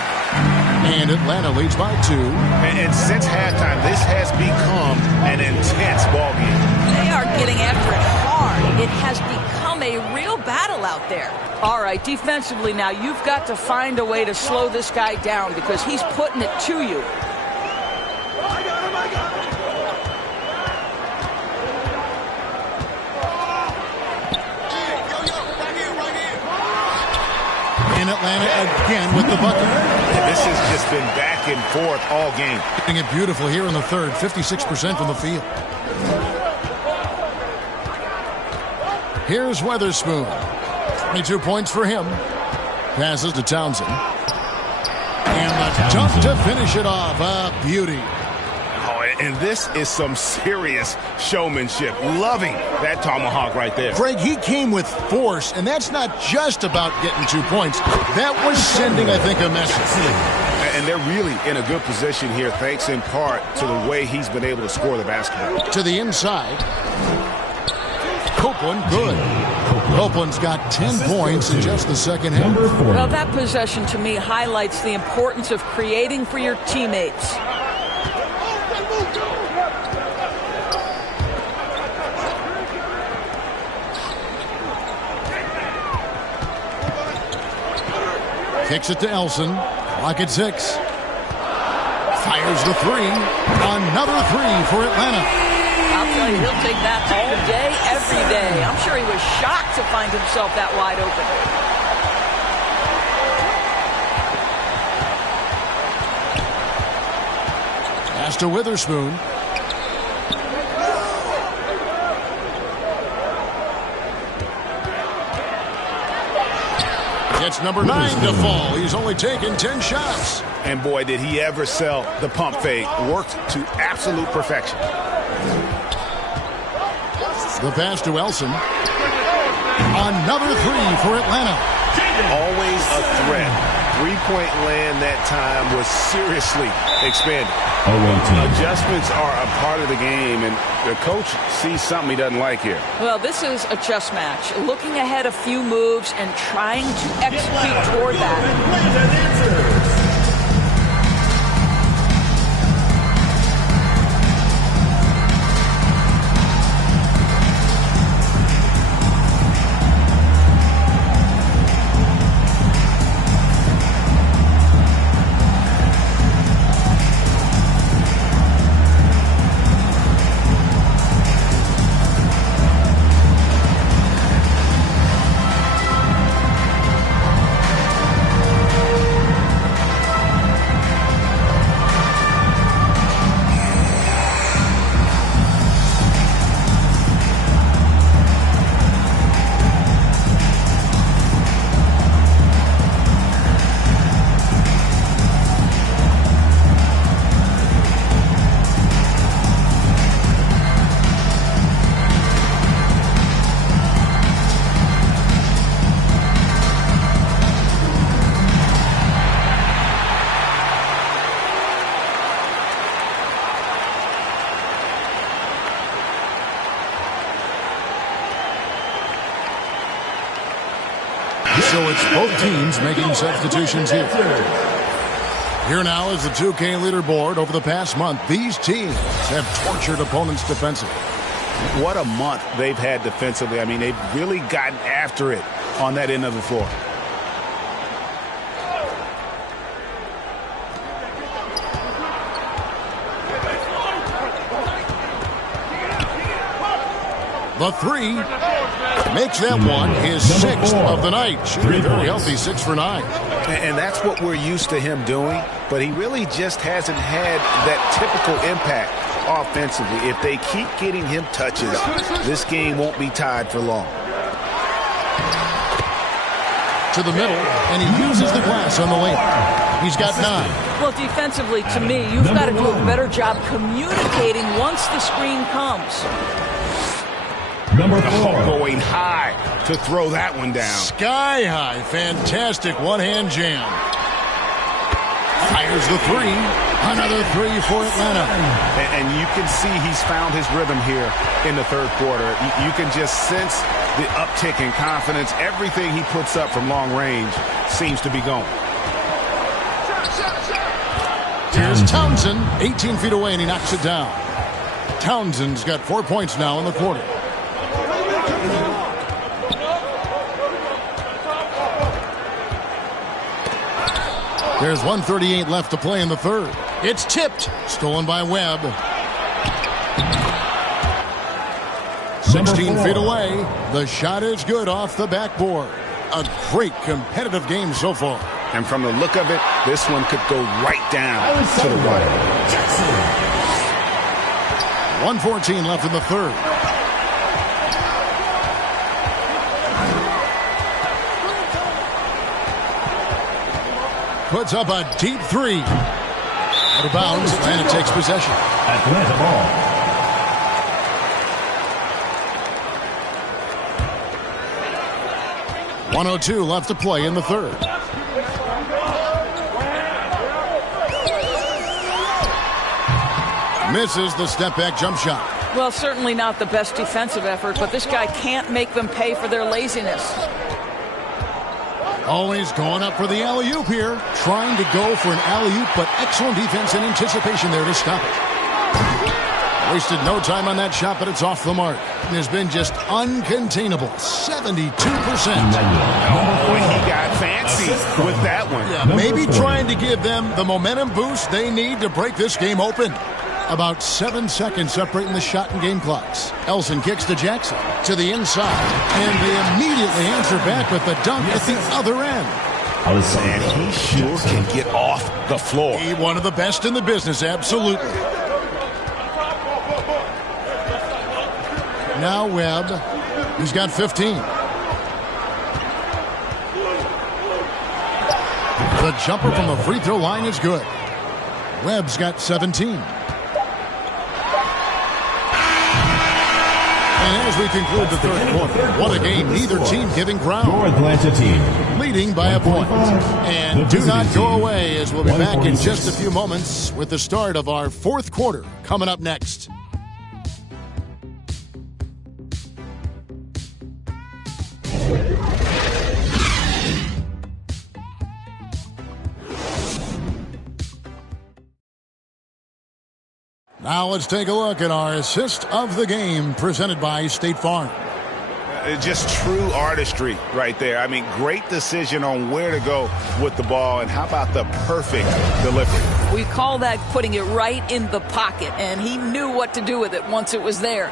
And Atlanta leads by 2. And since halftime, this has become an intense ballgame. They are getting after it hard. It has become a real battle out there. All right, defensively now, you've got to find a way to slow this guy down because he's putting it to you. In Atlanta again with the bucket. This has just been back and forth all game. Hitting it beautiful here in the third. 56% from the field. Here's Weatherspoon. 22 points for him. Passes to Townsend. And the dunk to finish it off. A beauty. And this is some serious showmanship. Loving that tomahawk right there. Greg, he came with force, and that's not just about getting 2 points. That was sending, I think, a message. And they're really in a good position here, thanks in part to the way he's been able to score the basketball. To the inside. Copeland, good. Copeland's got 10 points in just the second half. Well, that possession to me highlights the importance of creating for your teammates. Kicks it to Elson. Clock at 6. Fires the 3. Another 3 for Atlanta. I'll tell you, he'll take that all day, every day. I'm sure he was shocked to find himself that wide open. Pass to Witherspoon. Gets number 9 to fall. He's only taken 10 shots. And boy, did he ever sell the pump fake. Worked to absolute perfection. The pass to Elson. Another 3 for Atlanta. Always a threat. 3-point land that time was seriously expanded. Adjustments are a part of the game, and the coach sees something he doesn't like here. Well, this is a chess match. Looking ahead a few moves and trying to execute toward that. So it's both teams making substitutions here. Here now is the 2K leaderboard over the past month. These teams have tortured opponents defensively. What a month they've had defensively. I mean, they've really gotten after it on that end of the floor. The three makes that one his sixth of the night. Shooting very healthy, 6 for 9. And that's what we're used to him doing, but he really just hasn't had that typical impact offensively. If they keep getting him touches, this game won't be tied for long. To the middle, and he uses the glass on the layup. He's got 9. Well, defensively, to me, you've got to do a better job communicating once the screen comes. Number 4. Going high to throw that one down. Sky high. Fantastic one-hand jam. Fires the three. Another 3 for Atlanta. And you can see he's found his rhythm here in the third quarter. You can just sense the uptick in confidence. Everything he puts up from long range seems to be going. Here's Townsend, 18 feet away, and he knocks it down. Townsend's got 4 points now in the quarter. There's 1:38 left to play in the third. It's tipped. Stolen by Webb. 16 feet away. The shot is good off the backboard. A great competitive game so far. And from the look of it, this one could go right down to the wire. 1:14 left in the third. Puts up a deep three. Out of bounds. Atlanta takes possession. Atlanta ball. .102 left to play in the third. Misses the step-back jump shot. Well, certainly not the best defensive effort, but this guy can't make them pay for their laziness. Always going up for the alley-oop here. Trying to go for an alley-oop, but excellent defense and anticipation there to stop it. Wasted no time on that shot, but it's off the mark. And has been just uncontainable. 72%. Oh, he got fancy with that one. Yeah, maybe trying to give them the momentum boost they need to break this game open. About 7 seconds separating the shot and game clocks. Elson kicks to Jackson to the inside. And they immediately answer back with the dunk at the other end. And he sure can get off the floor. He one of the best in the business, absolutely. Now Webb. He's got 15. The jumper from the free throw line is good. Webb's got 17. And as we conclude the third quarter, what a game. Neither team giving ground. Your Atlanta team leading by a point. And do not go away, as we'll be back in just a few moments with the start of our fourth quarter coming up next. Now let's take a look at our assist of the game presented by State Farm. Just true artistry right there. I mean, great decision on where to go with the ball, and how about the perfect delivery? We call that putting it right in the pocket, and he knew what to do with it once it was there.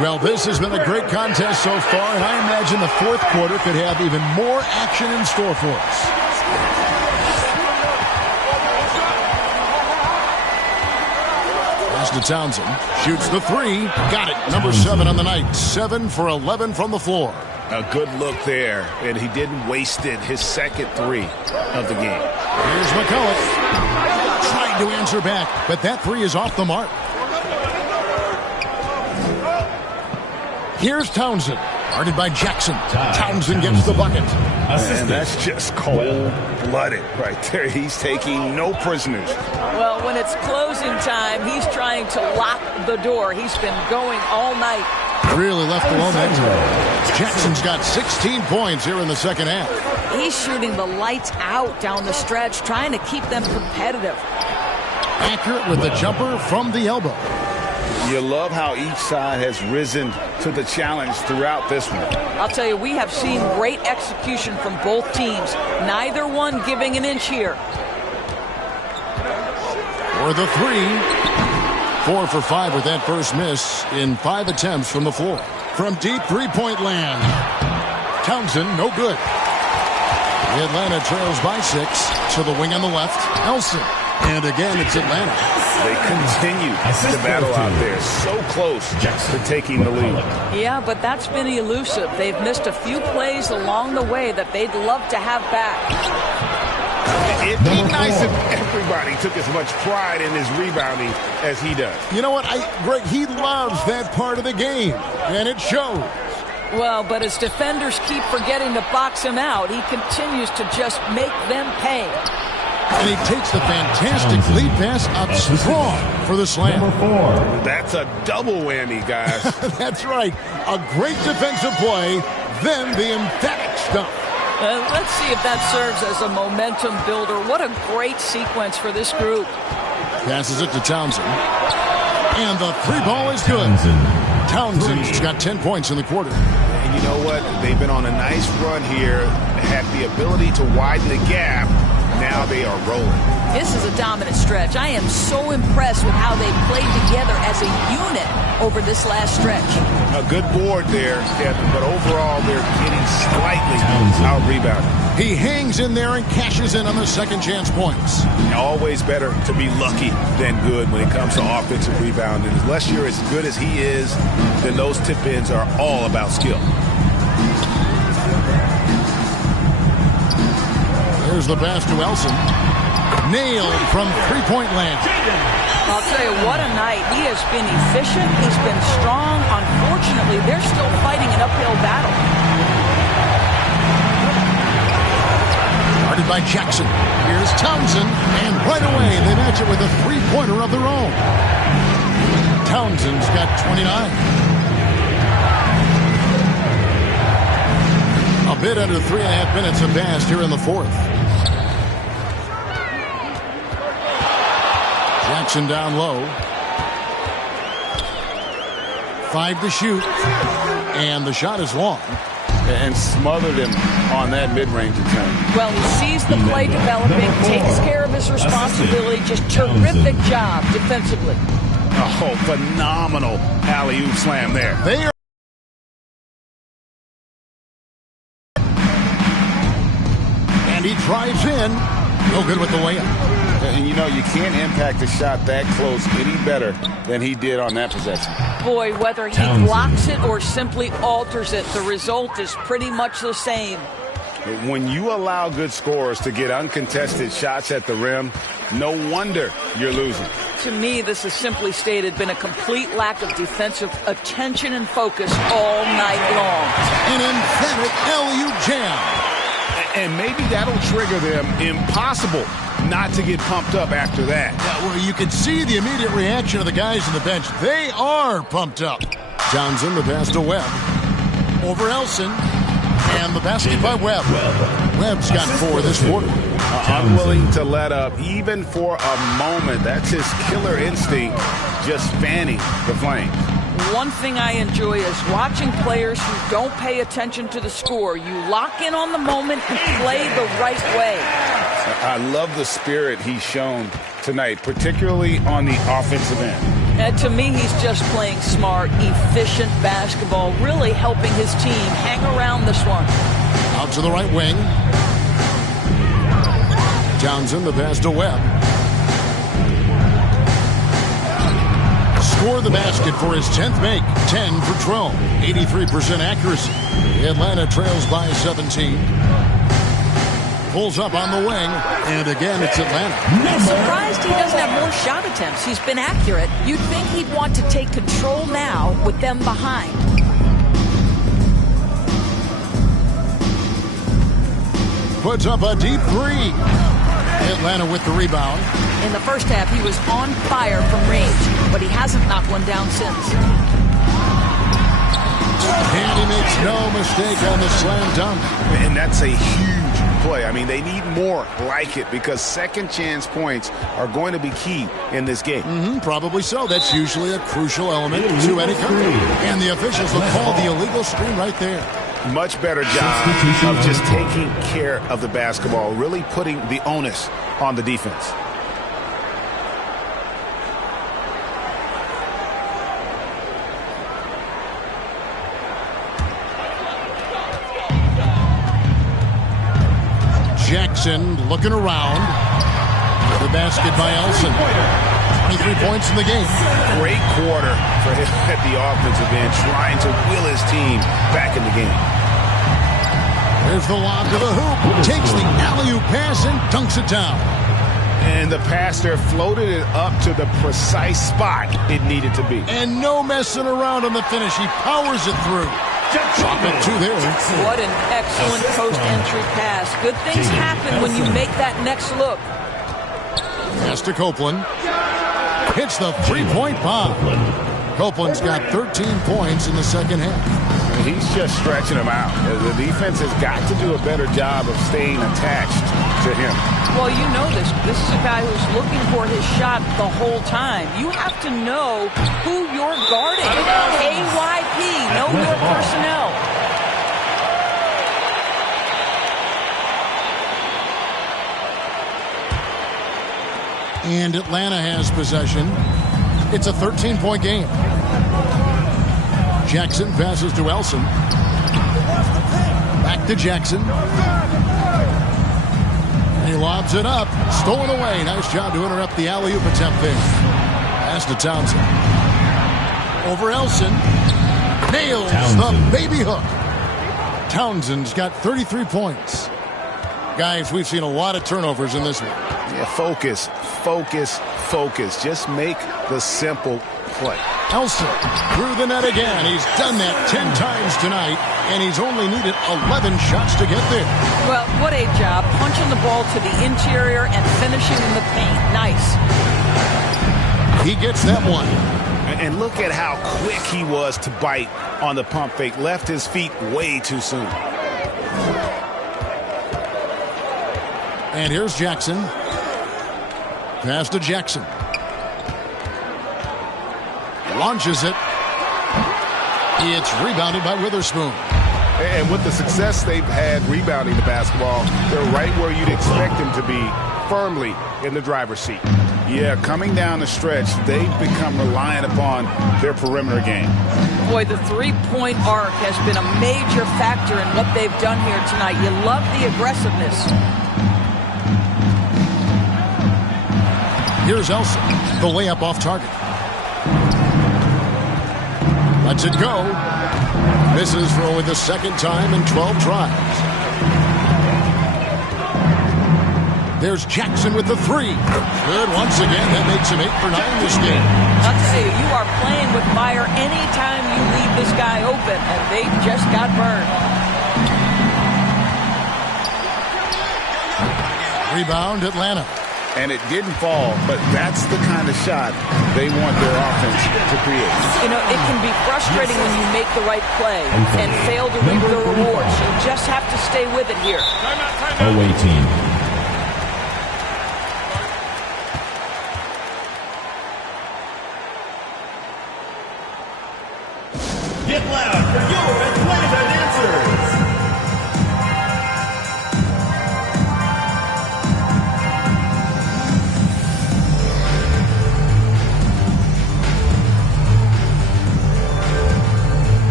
Well, this has been a great contest so far, and I imagine the fourth quarter could have even more action in store for us. To Townsend, shoots the three, got it, number 7 on the night, 7 for 11 from the floor. A good look there, and he didn't waste it, his second 3 of the game. Here's McCullough, trying to answer back, but that 3 is off the mark. Here's Townsend, guarded by Jackson. Townsend gets the bucket. And that's just cold-blooded right there. He's taking no prisoners. Well, when it's closing time, he's trying to lock the door. He's been going all night. Really left alone that time. Jackson's got 16 points here in the second half. He's shooting the lights out down the stretch, trying to keep them competitive. Accurate with the jumper from the elbow. You love how each side has risen to the challenge throughout this one. I'll tell you, we have seen great execution from both teams. Neither one giving an inch here. For the three. 4 for 5 with that first miss in 5 attempts from the floor. From deep three-point land. Townsend, no good. Atlanta trails by 6 to the wing on the left. Elson. And again, it's Atlanta. They continue to battle out there, so close to taking the lead. Yeah, but that's been elusive. They've missed a few plays along the way that they'd love to have back. It'd be nice if everybody took as much pride in his rebounding as he does. You know what, Greg, he loves that part of the game, and it shows. Well, but as defenders keep forgetting to box him out, he continues to just make them pay. And he takes the fantastic lead pass up strong for the slam. That's a double whammy, guys. That's right. A great defensive play, then the emphatic stuff. Let's see if that serves as a momentum builder. What a great sequence for this group. Passes it to Townsend. And the three ball is good. Townsend's got 10 points in the quarter. And you know what? They've been on a nice run here. Had the ability to widen the gap. Now they are rolling. This is a dominant stretch. I am so impressed with how they played together as a unit over this last stretch. A good board there, Kevin, but overall they're getting slightly out-rebounded. He hangs in there and cashes in on the second chance points. Always better to be lucky than good when it comes to offensive rebounding. Unless you're as good as he is, then those tip-ins are all about skill. Here's the pass to Elson. Nailed from three-point land. I'll tell you, what a night. He has been efficient. He's been strong. Unfortunately, they're still fighting an uphill battle. Guarded by Jackson. Here's Townsend. And right away, they match it with a three-pointer of their own. Townsend's got 29. A bit under 3.5 minutes have passed here in the fourth. Jackson down low. 5 to shoot. And the shot is long. And smothered him on that mid-range attempt. Well, he sees the play developing, takes care of his responsibility. Just terrific job defensively. Oh, phenomenal alley-oop slam there. They are. And he drives in. No good with the layup. And you know, you can't impact a shot that close any better than he did on that possession. Boy, whether he blocks it or simply alters it, the result is pretty much the same. When you allow good scorers to get uncontested shots at the rim, no wonder you're losing. To me, this has simply stated been a complete lack of defensive attention and focus all night long. An emphatic LU jam. And maybe that'll trigger them. Impossible not to get pumped up after that. Yeah, well, you can see the immediate reaction of the guys on the bench. They are pumped up. Townsend, the pass to Webb. Over Elson. And the basket by Webb. Webb's got 4 this quarter. Unwilling to let up even for a moment. That's his killer instinct, just fanning the flames. One thing I enjoy is watching players who don't pay attention to the score. You lock in on the moment and play the right way. I love the spirit he's shown tonight, particularly on the offensive end. And to me, he's just playing smart, efficient basketball, really helping his team hang around this one. Out to the right wing. Townsend, the pass to Webb. Score the basket for his 10th make. 10 for 12. 83% accuracy. Atlanta trails by 17. Pulls up on the wing. And again, it's Atlanta. I'm surprised he doesn't have more shot attempts. He's been accurate. You'd think he'd want to take control now with them behind. Puts up a deep 3. Atlanta with the rebound. In the first half, he was on fire from range, but he hasn't knocked one down since. And he makes no mistake on the slam dunk. And that's a huge play. I mean, they need more like it because second chance points are going to be key in this game. Probably so. That's usually a crucial element to any comeback. And the officials will call the illegal screen right there. Much better job of just taking care of the basketball, really putting the onus on the defense. Jackson looking around. The basket by Elson. 23 points in the game. Great quarter for him at the offensive end, trying to will his team back in the game. There's the lob to the hoop. Takes the alley-oop pass and dunks it down. And the pass there floated it up to the precise spot it needed to be. And no messing around on the finish. He powers it through. Chocolate two there. What an excellent post-entry pass. Good things happen when you make that next look. Pass to Copeland. Hits the three-point bomb. Copeland's got 13 points in the second half. He's just stretching them out. The defense has got to do a better job of staying attached to him. Well, you know this. This is a guy who's looking for his shot the whole time. You have to know who you're guarding. KYP, know your personnel. And Atlanta has possession. It's a 13-point game. Jackson passes to Elson. Back to Jackson. And he lobs it up. Stolen away. Nice job to interrupt the alley-oop attempt there. Pass to Townsend. Over Elson. Nails the baby hook. Townsend's got 33 points. Guys, we've seen a lot of turnovers in this one. Yeah, focus, focus, focus. Just make the simple play. Elson through the net again. He's done that 10 times tonight, and he's only needed 11 shots to get there. Well, what a job. Punching the ball to the interior and finishing in the paint. Nice. He gets that one. And look at how quick he was to bite on the pump fake. Left his feet way too soon. And here's Jackson. Pass to Jackson. Launches it. It's rebounded by Witherspoon. And with the success they've had rebounding the basketball, they're right where you'd expect them to be, firmly in the driver's seat. Yeah, coming down the stretch, they've become reliant upon their perimeter game. Boy, the three-point arc has been a major factor in what they've done here tonight. You love the aggressiveness. Here's Elson, the layup off target. Lets it go. Misses for only the second time in 12 tries. There's Jackson with the three. Good once again. That makes him 8 for 9 this game. I'll tell you, you are playing with fire anytime you leave this guy open, and they just got burned. Rebound, Atlanta. And it didn't fall, but that's the kind of shot they want their offense to create. You know, it can be frustrating when you make the right play and fail to reap the rewards. You just have to stay with it here. Away team. Get loud for your Atlanta dancers.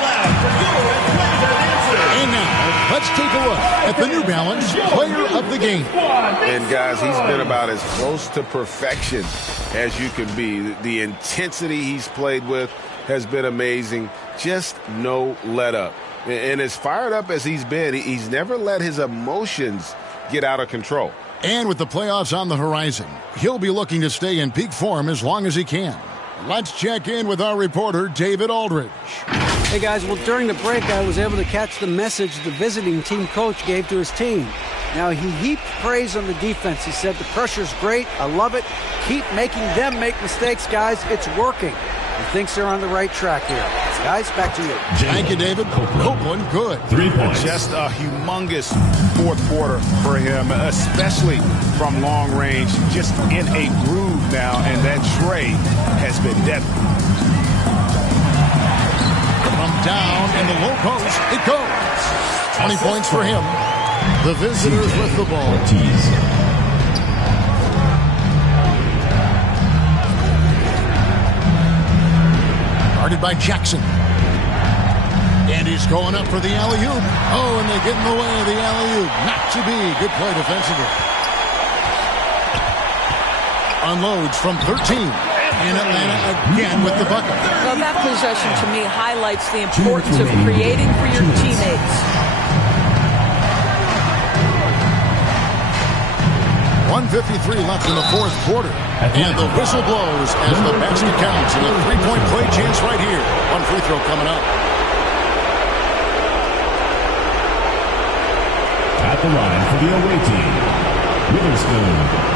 loud for your Atlanta dancers. And now, let's take a look at the New Balance Player of the Game. And guys, he's been about as close to perfection as you can be. The intensity he's played with has been amazing. Just no let up. And as fired up as he's been, he's never let his emotions get out of control. And with the playoffs on the horizon, he'll be looking to stay in peak form as long as he can. Let's check in with our reporter, David Aldridge. Hey, guys, well, during the break, I was able to catch the message the visiting team coach gave to his team. Now, he heaped praise on the defense. He said, the pressure's great. I love it. Keep making them make mistakes, guys. It's working. He thinks they're on the right track here. Guys, back to you. Thank you, David. Copeland, good. 3 points. Just a humongous fourth quarter for him, especially from long range. Just in a groove now, and that tray has been deadly. From down in the low post, it goes. 20 points for him. The visitors with the ball. Guarded by Jackson. And he's going up for the alley-oop. Oh, and they get in the way of the alley-oop. Not to be. Good play defensively. Unloads from 13. And Atlanta again with the bucket. Well, that possession to me highlights the importance of creating for your teammates. 1:53 left in the fourth quarter. And the whistle blows as the basket counts. And a three-point play chance right here. One free throw coming up. At the line for the away team, Witherspoon.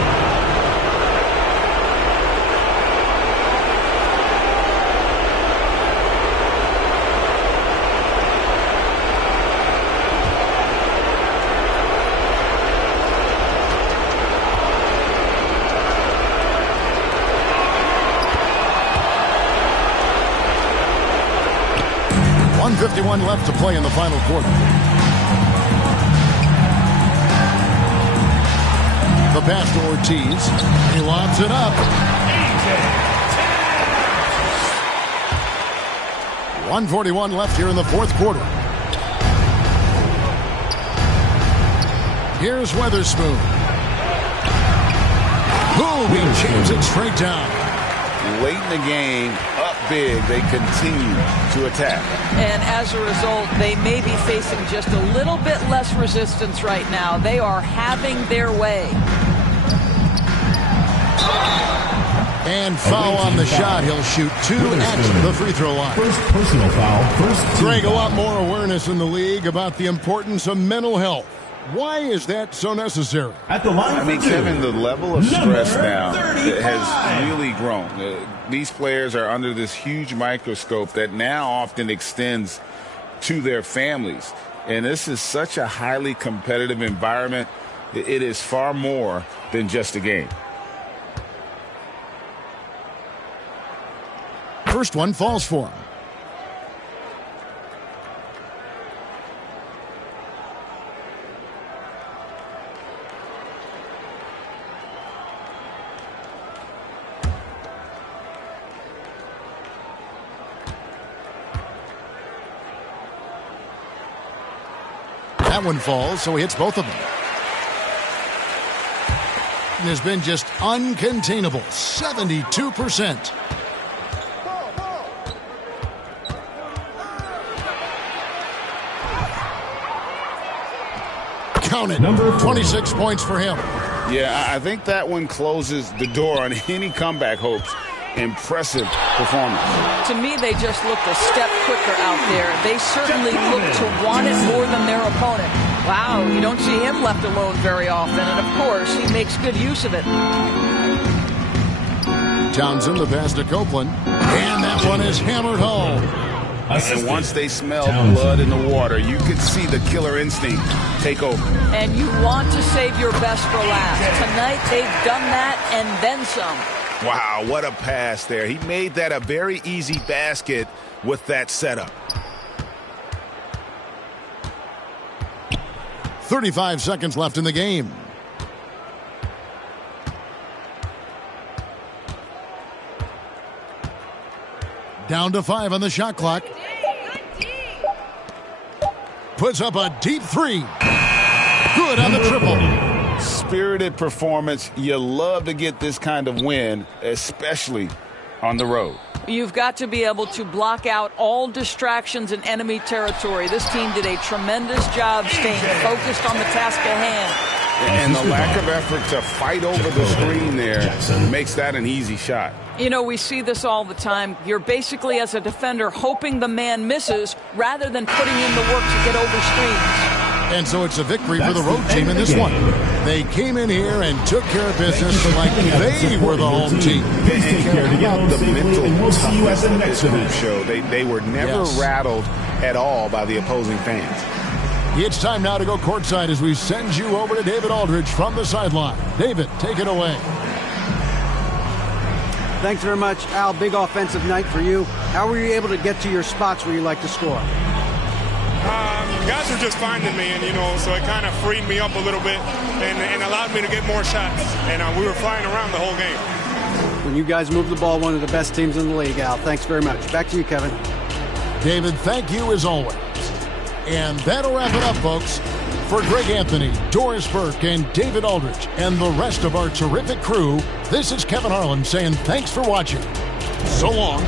1:51 left to play in the final quarter. The pass to Ortiz. He lobs it up. 1:41 left here in the fourth quarter. Here's Witherspoon. Boom! He jams it straight down. Late in the game, up big, they continue to attack. And as a result, they may be facing just a little bit less resistance right now. They are having their way. And foul on the shot. He'll shoot two at the free throw line. First personal foul. First Greg, a lot more awareness in the league about the importance of mental health. Why is that so necessary? At the line, I mean, Kevin, the level of stress now has really grown. These players are under this huge microscope that now often extends to their families. And this is such a highly competitive environment. It is far more than just a game. First one falls for him. That one falls, so he hits both of them. And has been just uncontainable. 72%. Count it. Number 26 points for him. Yeah, I think that one closes the door on any comeback hopes. Impressive performance. To me, they just looked a step quicker out there. They certainly look to want it more than their opponent. Wow, you don't see him left alone very often, and of course, he makes good use of it. Townsend, the pass to Copeland, and that one is hammered home. And once they smell blood in the water, you could see the killer instinct take over. And you want to save your best for last. Tonight, they've done that and then some. Wow, what a pass there. He made that a very easy basket with that setup. 35 seconds left in the game. Down to 5 on the shot clock. puts up a deep three. Good on the triple. Spirited performance. You love to get this kind of win, especially on the road. You've got to be able to block out all distractions in enemy territory. This team did a tremendous job staying focused on the task at hand. And the lack of effort to fight over the screen there makes that an easy shot. You know, we see this all the time. You're basically, as a defender, hoping the man misses rather than putting in the work to get over screens. And so it's a victory for the road team in this one. They came in here and took care of business like they were the home team. And about the mental toughness that this group showed. They were never rattled at all by the opposing fans. It's time now to go courtside as we send you over to David Aldridge from the sideline. David, take it away. Thanks very much, Al. Big offensive night for you. How were you able to get to your spots where you like to score? Guys were just finding me, and so it kind of freed me up a little bit and allowed me to get more shots. And we were flying around the whole game. When you guys move the ball, one of the best teams in the league, Al. Thanks very much. Back to you, Kevin. David, thank you as always. And that'll wrap it up, folks. For Greg Anthony, Doris Burke, and David Aldridge, and the rest of our terrific crew, this is Kevin Harlan saying thanks for watching. So long.